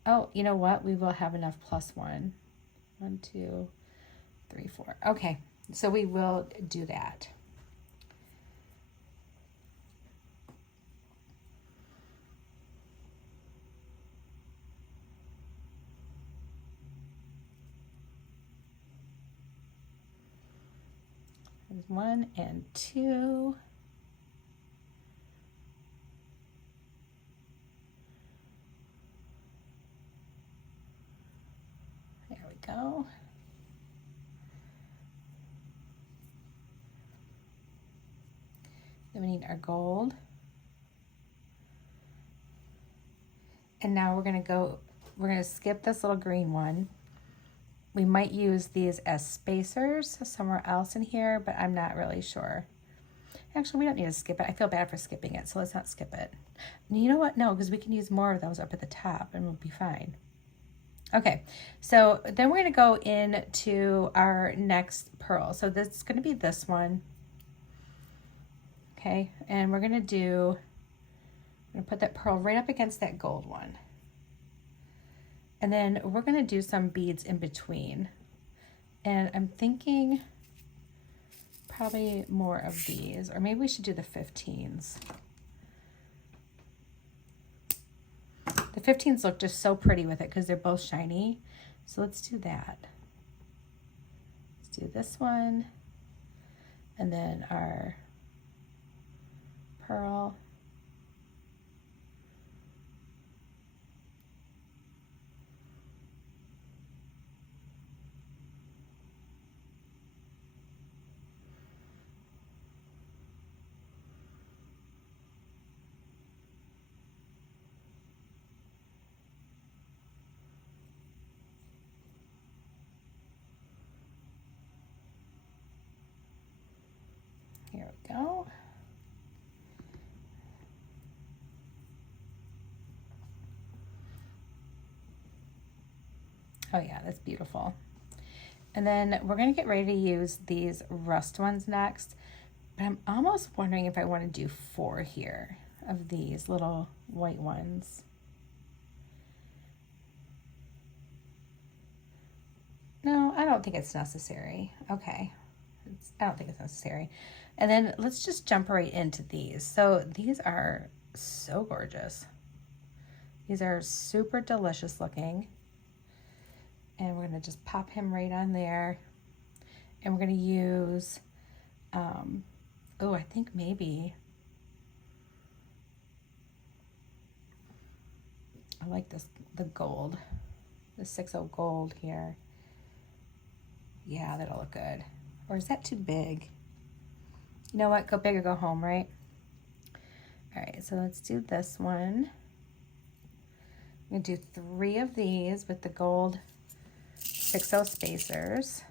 Oh, you know what? We will have enough plus 1. 1, 2, 3, 4. Okay, so we will do that. There's 1 and 2. There we go. Then we need our gold. And now we're going to skip this little green one. We might use these as spacers somewhere else in here, but I'm not really sure. Actually, we don't need to skip it. I feel bad for skipping it, so let's not skip it. And you know what? No, because we can use more of those up at the top and we'll be fine. Okay, so then we're going to go into our next pearl. So this is going to be this one. Okay, and we're going to put that pearl right up against that gold one. And then we're going to do some beads in between. And I'm thinking probably more of these, or maybe we should do the 15s. The 15s look just so pretty with it because they're both shiny. So let's do that. Let's do this one. And then our pearl. Here we go. Oh yeah, that's beautiful. And then we're going to get ready to use these rust ones next. But I'm almost wondering if I want to do 4 here of these little white ones. No, I don't think it's necessary. Okay. I don't think it's necessary. And then let's just jump right into these. So these are so gorgeous. These are super delicious looking. And we're going to just pop him right on there. And we're going to use, oh, I think maybe, I like this, the gold, the 6/0 gold here. Yeah, that'll look good. Or is that too big? You know what? Go big or go home, right? All right, so let's do this one. I'm going to do 3 of these with the gold 6/0 spacers.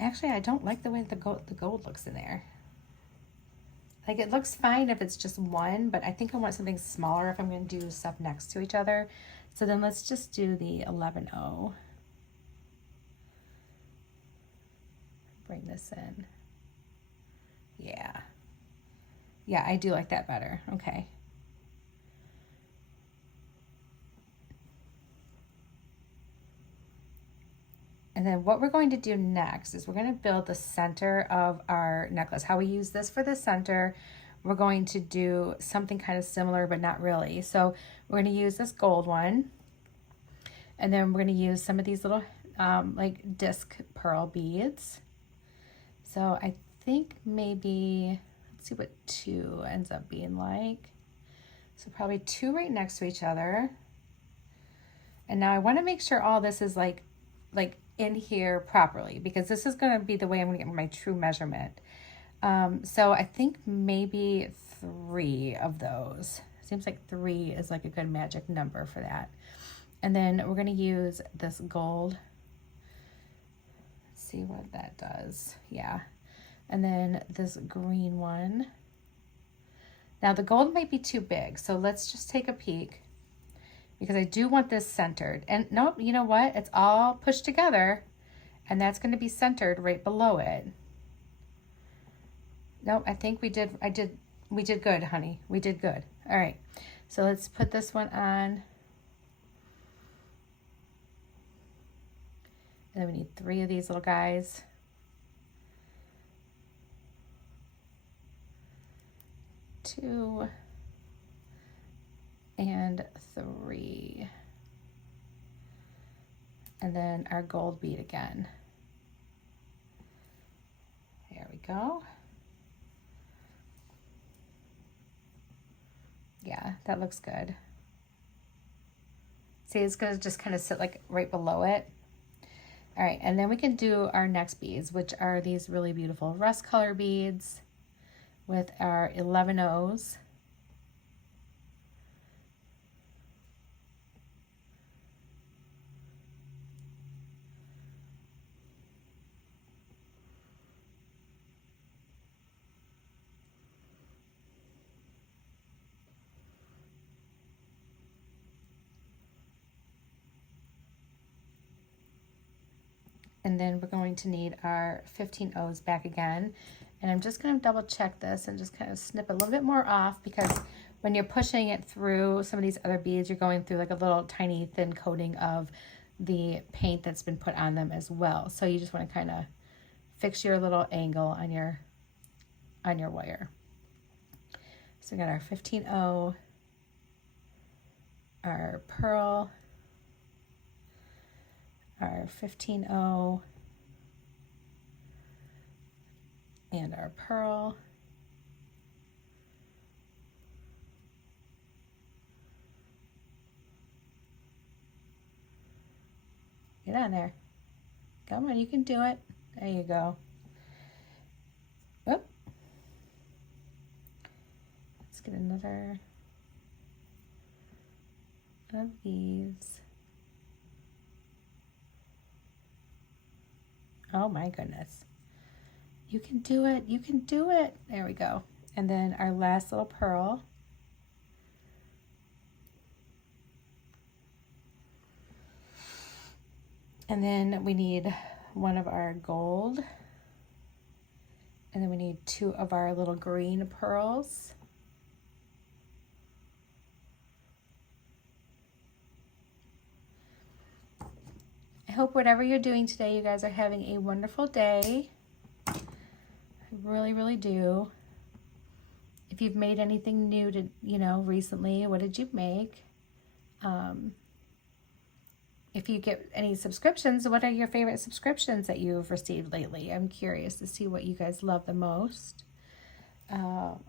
Actually, I don't like the way the gold looks in there. Like, it looks fine if it's just one, but I think I want something smaller if I'm going to do stuff next to each other. So then let's just do the 11/0. Bring this in. Yeah. Yeah, I do like that better. Okay. And then what we're going to do next is we're going to build the center of our necklace. How we use this for the center, we're going to do something kind of similar, but not really. So we're going to use this gold one. And then we're going to use some of these little like disc pearl beads. So I think maybe, let's see what 2 ends up being like. So probably 2 right next to each other. And now I want to make sure all this is like in here properly, because this is going to be the way I'm going to get my true measurement. So I think maybe 3 of those. Seems like 3 is like a good magic number for that. And then we're going to use this gold. Let's see what that does. Yeah. And then this green one. Now the gold might be too big, so let's just take a peek, because I do want this centered. And nope, you know what? It's all pushed together, and that's going to be centered right below it. Nope, I think we did good, honey. We did good. All right, so let's put this one on. And then we need 3 of these little guys. 2 and 3. And then our gold bead again. There we go. Yeah, that looks good. See, it's gonna just kind of sit like right below it. All right, and then we can do our next beads, which are these really beautiful rust color beads with our 11/0s. And then we're going to need our 15/0s back again. And I'm just going to double check this and just kind of snip a little bit more off, because when you're pushing it through some of these other beads, you're going through like a little tiny thin coating of the paint that's been put on them as well. So you just want to kind of fix your little angle on your wire. So we got our 15/0, our pearl, our 15/0, and our pearl. Get on there. Come on, you can do it. There you go. Oop. Let's get another of these. Oh my goodness. You can do it. You can do it. There we go. And then our last little pearl. And then we need 1 of our gold. And then we need 2 of our little green pearls. I hope whatever you're doing today, you guys are having a wonderful day. I really, really do. If you've made anything new to, recently, what did you make? if you get any subscriptions, what are your favorite subscriptions that you've received lately? I'm curious to see what you guys love the most.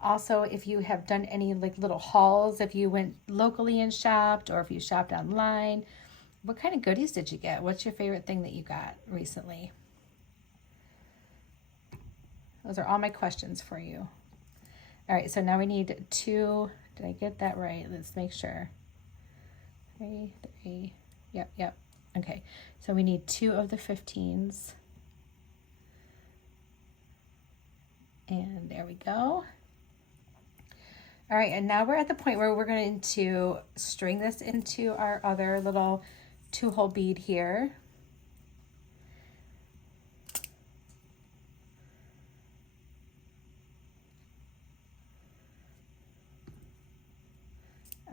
Also, if you have done any like little hauls, if you went locally and shopped, or if you shopped online, what kind of goodies did you get? What's your favorite thing that you got recently? Those are all my questions for you. All right, so now we need 2. Did I get that right? Let's make sure. 3. Yep. Okay, so we need 2 of the 15s. And there we go. All right, and now we're at the point where we're going to string this into our other little 2-hole bead here.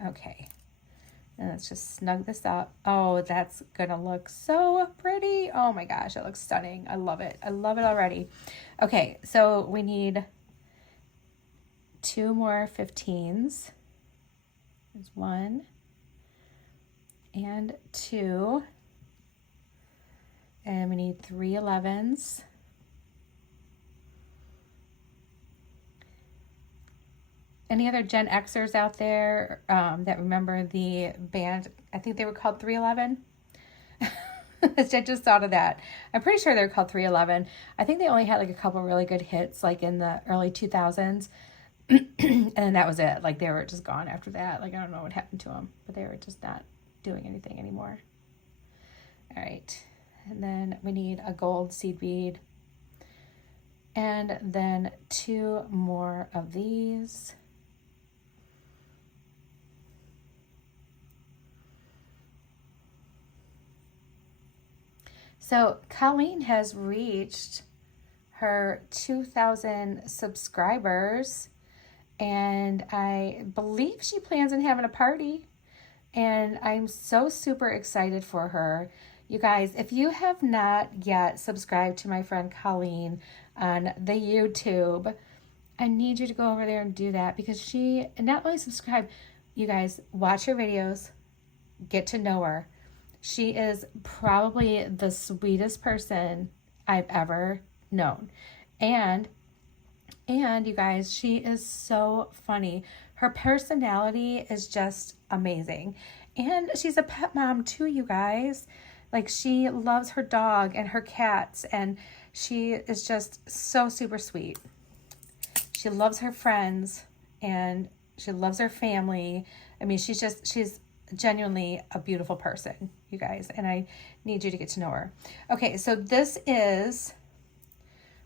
Okay, and let's just snug this up. Oh, that's gonna look so pretty. Oh my gosh, it looks stunning. I love it. I love it already. Okay, so we need 2 more 15s. There's 1 and 2. And we need 3 11s. Any other Gen Xers out there that remember the band? I think they were called 311. I just thought of that. I'm pretty sure they're called 311. I think they only had like a couple really good hits like in the early 2000s. And then that was it. Like they were just gone after that. Like I don't know what happened to them, but they were just not doing anything anymore. All right. And then we need a gold seed bead. And then 2 more of these. So Colleen has reached her 2,000 subscribers, and I believe she plans on having a party, and I'm so super excited for her. You guys, if you have not yet subscribed to my friend Colleen on the YouTube, I need you to go over there and do that, because she not only subscribe, you guys watch her videos, get to know her. She is probably the sweetest person I've ever known. And you guys, she is so funny. Her personality is just amazing. And she's a pet mom too, you guys. Like she loves her dog and her cats, and she is just so super sweet. She loves her friends and she loves her family. I mean, she's genuinely a beautiful person, you guys, and I need you to get to know her. Okay, so this is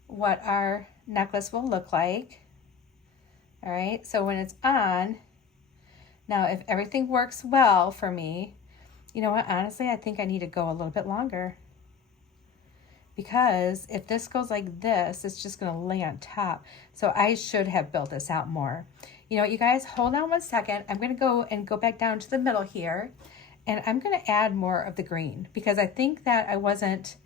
what our necklace will look like. All right, so when it's on, now if everything works well for me, you know what, honestly, I think I need to go a little bit longer, because if this goes like this, it's just going to lay on top. So I should have built this out more. You know what, you guys, hold on one second. I'm going to go back down to the middle here, and I'm going to add more of the green, because I think that I wasn't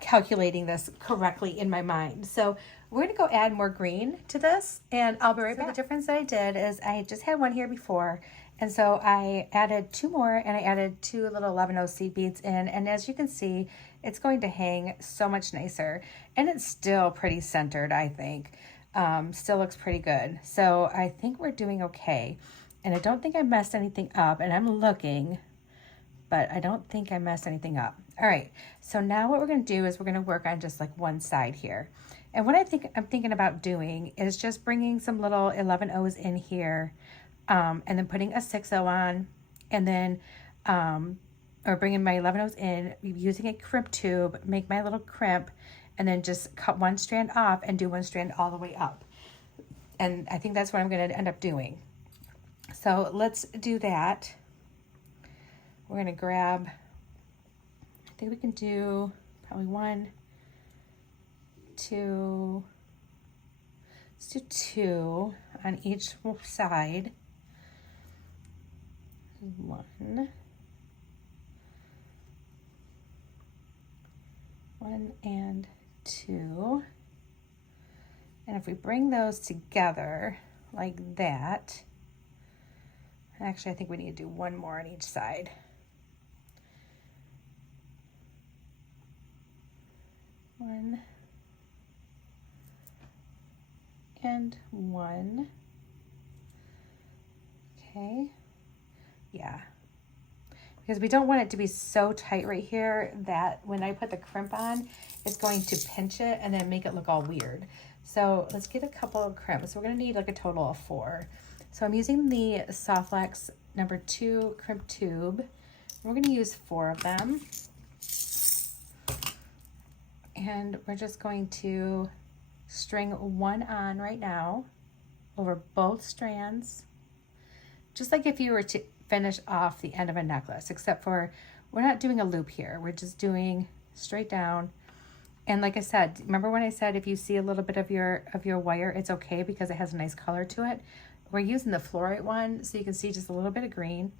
calculating this correctly in my mind. So we're going to go add more green to this, and I'll be right back. The difference that I did is I just had one here before, and so I added 2 more, and I added 2 little 11-0 seed beads in, and as you can see, it's going to hang so much nicer, and it's still pretty centered, I think. Still looks pretty good. So I think we're doing okay, and I don't think I messed anything up, and I'm looking, but I don't think I messed anything up. All right, so now what we're going to do is we're going to work on just like one side here. And what I'm thinking about doing is just bringing some little 11-0s in here, and then putting a 6-0 on, and then or bringing my 11-0s in, using a crimp tube, make my little crimp, and then just cut one strand off and do one strand all the way up. And I think that's what I'm going to end up doing. So let's do that. We're going to grab, I think we can do probably 1, 2, let's do 2 on each side. 1 and 2. And if we bring those together like that, actually I think we need to do 1 more on each side. 1 and 1. Okay, yeah, because we don't want it to be so tight right here that when I put the crimp on, it's going to pinch it and then make it look all weird. So let's get a couple of crimps. So we're gonna need like a total of 4. So I'm using the Softlex number 2 crimp tube. We're gonna use 4 of them. And we're just going to string 1 on right now over both strands, just like if you were to finish off the end of a necklace, except for we're not doing a loop here. We're just doing straight down. And like I said, remember when I said if you see a little bit of your wire, it's okay because it has a nice color to it. We're using the fluorite one, so you can see just a little bit of green.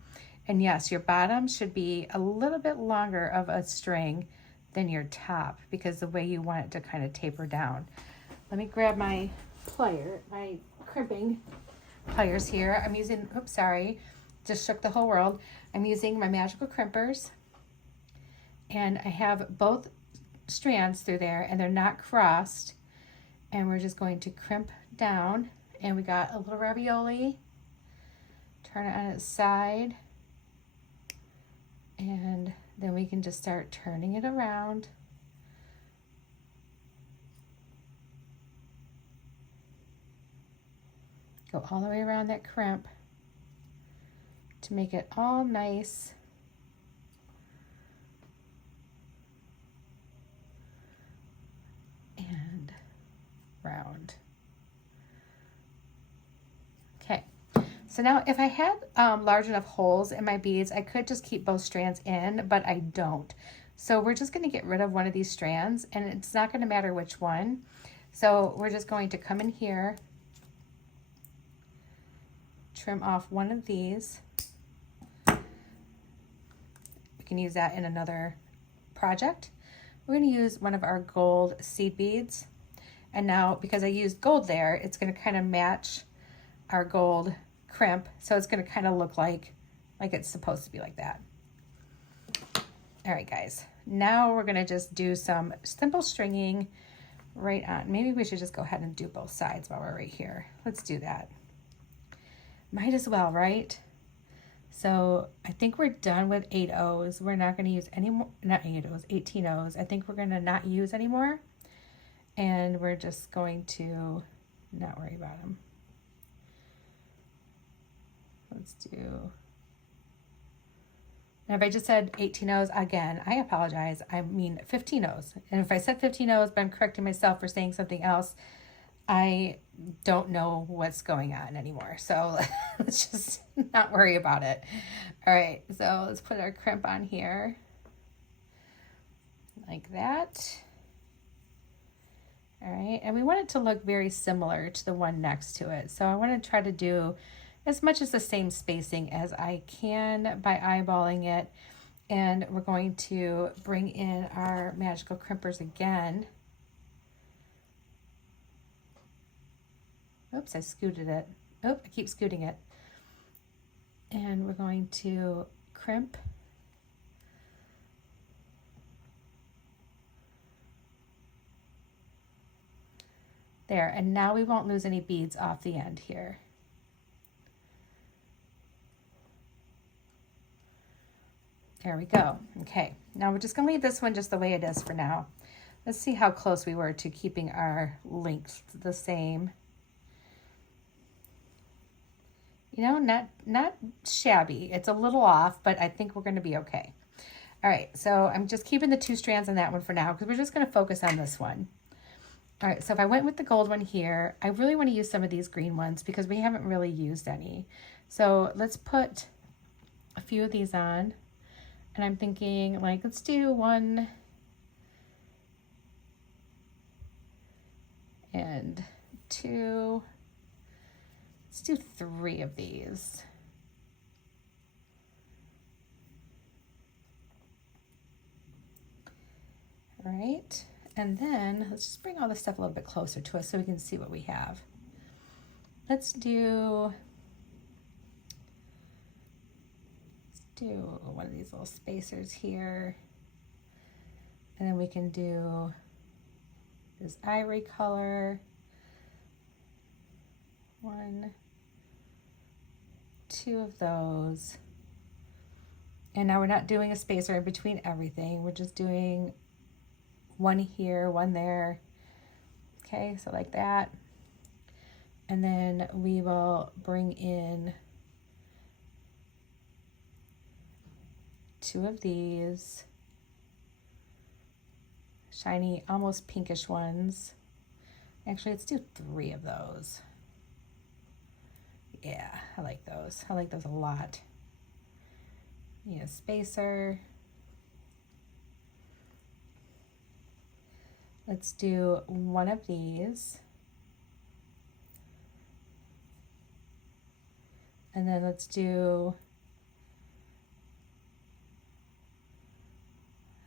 And yes, your bottom should be a little bit longer of a string than your top because the way you want it to kind of taper down. Let me grab my my crimping pliers here. I'm using, oops, sorry, just shook the whole world. I'm using my magical crimpers, and I have both strands through there and they're not crossed, and we're just going to crimp down. And we got a little ravioli, turn it on its side, and then we can just start turning it around. Go all the way around that crimp to make it all nice. And round. Okay, so now if I had large enough holes in my beads, I could just keep both strands in, but I don't. So we're just going to get rid of one of these strands, and it's not going to matter which one. So we're just going to come in here, trim off one of these. We can use that in another project. We're going to use one of our gold seed beads. And now, because I used gold there, it's going to kind of match our gold crimp. So it's going to kind of look like it's supposed to be like that. All right, guys. Now we're going to just do some simple stringing right on. Maybe we should just go ahead and do both sides while we're right here. Let's do that. Might as well, right? So I think we're done with 8 O's. We're not going to use any more, not 8 O's, 18 O's. I think we're going to not use anymore. And we're just going to not worry about them. Let's do, and if I just said 18 O's, again, I apologize. I mean 15 O's. And if I said 15 O's, but I'm correcting myself for saying something else, I don't know what's going on anymore. So let's just not worry about it. All right, so let's put our crimp on here like that. All right, and we want it to look very similar to the one next to it. So I want to try to do as much as the same spacing as I can by eyeballing it. And we're going to bring in our magical crimpers again. Oops, I scooted it. Oh, I keep scooting it. And we're going to crimp. There, and now we won't lose any beads off the end here. There we go. Okay, now we're just gonna leave this one just the way it is for now. Let's see how close we were to keeping our length the same. You know, not shabby. It's a little off, but I think we're gonna be okay. All right, so I'm just keeping the 2 strands on that one for now because we're just gonna focus on this one. All right, so if I went with the gold one here, I really want to use some of these green ones because we haven't really used any. So let's put a few of these on. And I'm thinking, like, let's do 1 and 2. Let's do 3 of these. All right. And then let's just bring all this stuff a little bit closer to us so we can see what we have. Let's do one of these little spacers here. And then we can do this ivory color. 1, 2 of those. And now we're not doing a spacer in between everything. We're just doing one here, one there. Okay, so like that. And then we will bring in 2 of these shiny, almost pinkish ones. Actually, let's do 3 of those. Yeah, I like those. I like those a lot. Need a spacer. Let's do 1 of these. And then let's do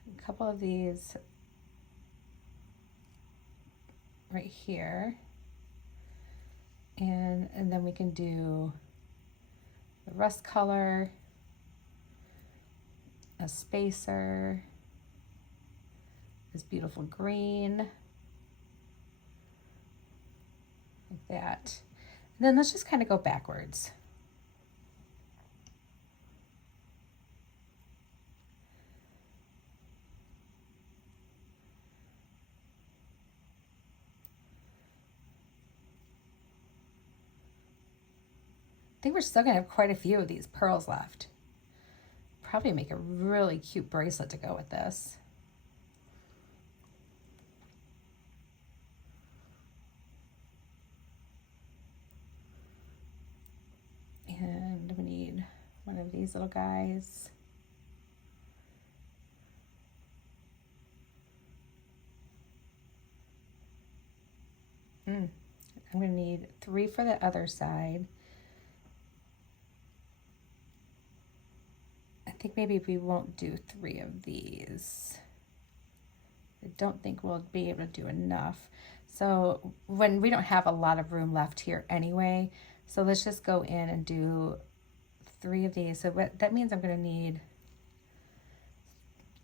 a couple of these right here. And then we can do the rust color, a spacer, this beautiful green, like that. And then let's just kind of go backwards. I think we're still gonna have quite a few of these pearls left. Probably make a really cute bracelet to go with this. And we need 1 of these little guys. I'm gonna need 3 for the other side. I think maybe we won't do 3 of these. I don't think we'll be able to do enough. So when we don't have a lot of room left here anyway, so let's just go in and do 3 of these. So that means I'm going to need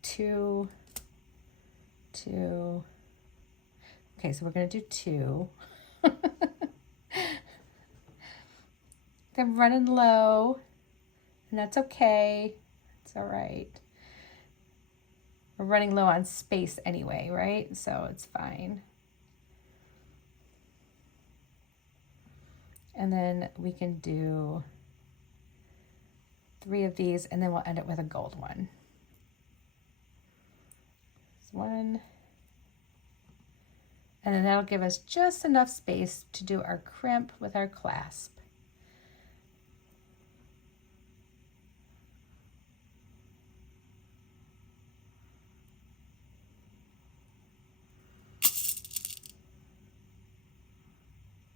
2, 2. Okay, so we're going to do 2. I'm running low, and that's okay. It's all right. We're running low on space anyway, right? So it's fine. And then we can do 3 of these, and then we'll end it with a gold one. There's 1. And then that'll give us just enough space to do our crimp with our clasp.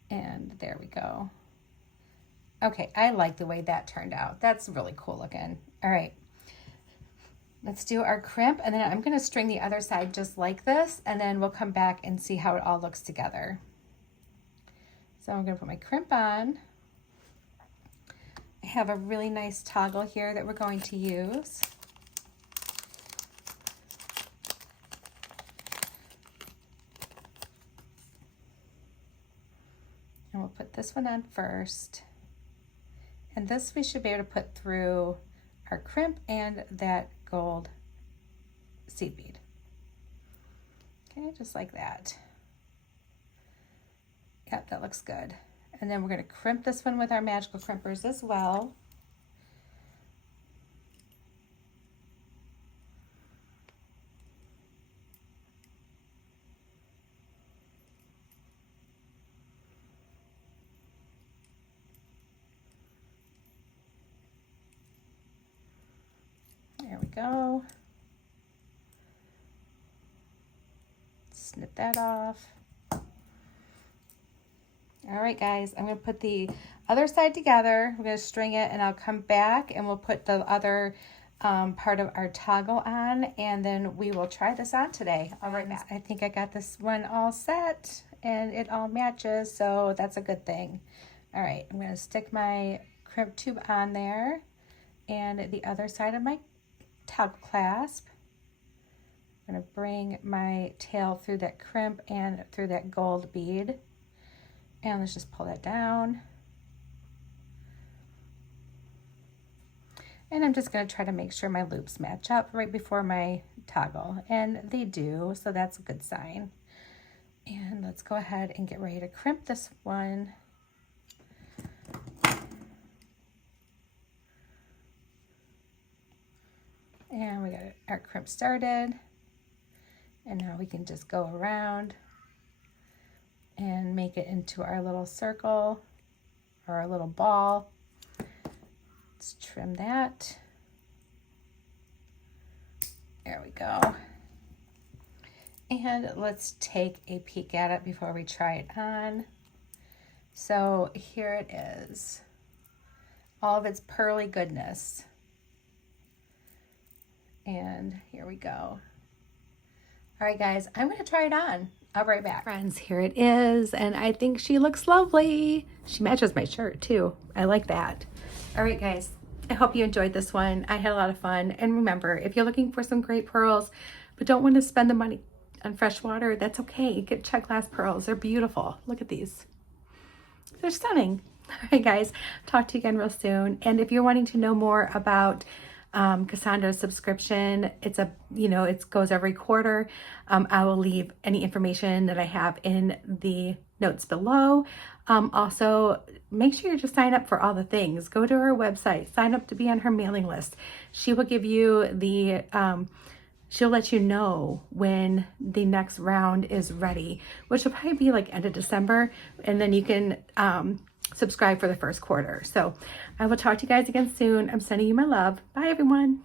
And there we go. Okay, I like the way that turned out. That's really cool looking. All right, let's do our crimp, and then I'm gonna string the other side just like this, and then we'll come back and see how it all looks together. So I'm gonna put my crimp on. I have a really nice toggle here that we're going to use. And we'll put this one on first. And this we should be able to put through our crimp and that gold seed bead. Okay, just like that. Yep, that looks good. And then we're going to crimp this one with our magical crimpers as well. There we go. Snip that off. All right, guys, I'm going to put the other side together. We're going to string it, and I'll come back and we'll put the other part of our toggle on, and then we will try this on today. All right, I think I got this one all set and it all matches, so that's a good thing. All right, I'm going to stick my crimp tube on there and the other side of my toggle clasp. I'm going to bring my tail through that crimp and through that gold bead. And let's just pull that down. And I'm just going to try to make sure my loops match up right before my toggle. And they do, so that's a good sign. And let's go ahead and get ready to crimp this one. And we got our crimp started. And now we can just go around and make it into our little circle or our little ball. Let's trim that. There we go. And let's take a peek at it before we try it on. So here it is. All of its pearly goodness. And here we go. All right, guys, I'm going to try it on. I'll be right back. Friends, here it is, and I think she looks lovely. She matches my shirt, too. I like that. All right, guys, I hope you enjoyed this one. I had a lot of fun. And remember, if you're looking for some great pearls, but don't want to spend the money on fresh water, that's okay. Get Czech glass pearls. They're beautiful. Look at these. They're stunning. All right, guys, talk to you again real soon. And if you're wanting to know more about Cassandra's subscription, it's it goes every quarter. I will leave any information that I have in the notes below. Also, make sure you just sign up for all the things. Go to her website, sign up to be on her mailing list. She will give you the, she'll let you know when the next round is ready, which will probably be like end of December. And then you can subscribe for the first quarter. So I will talk to you guys again soon. I'm sending you my love. Bye, everyone.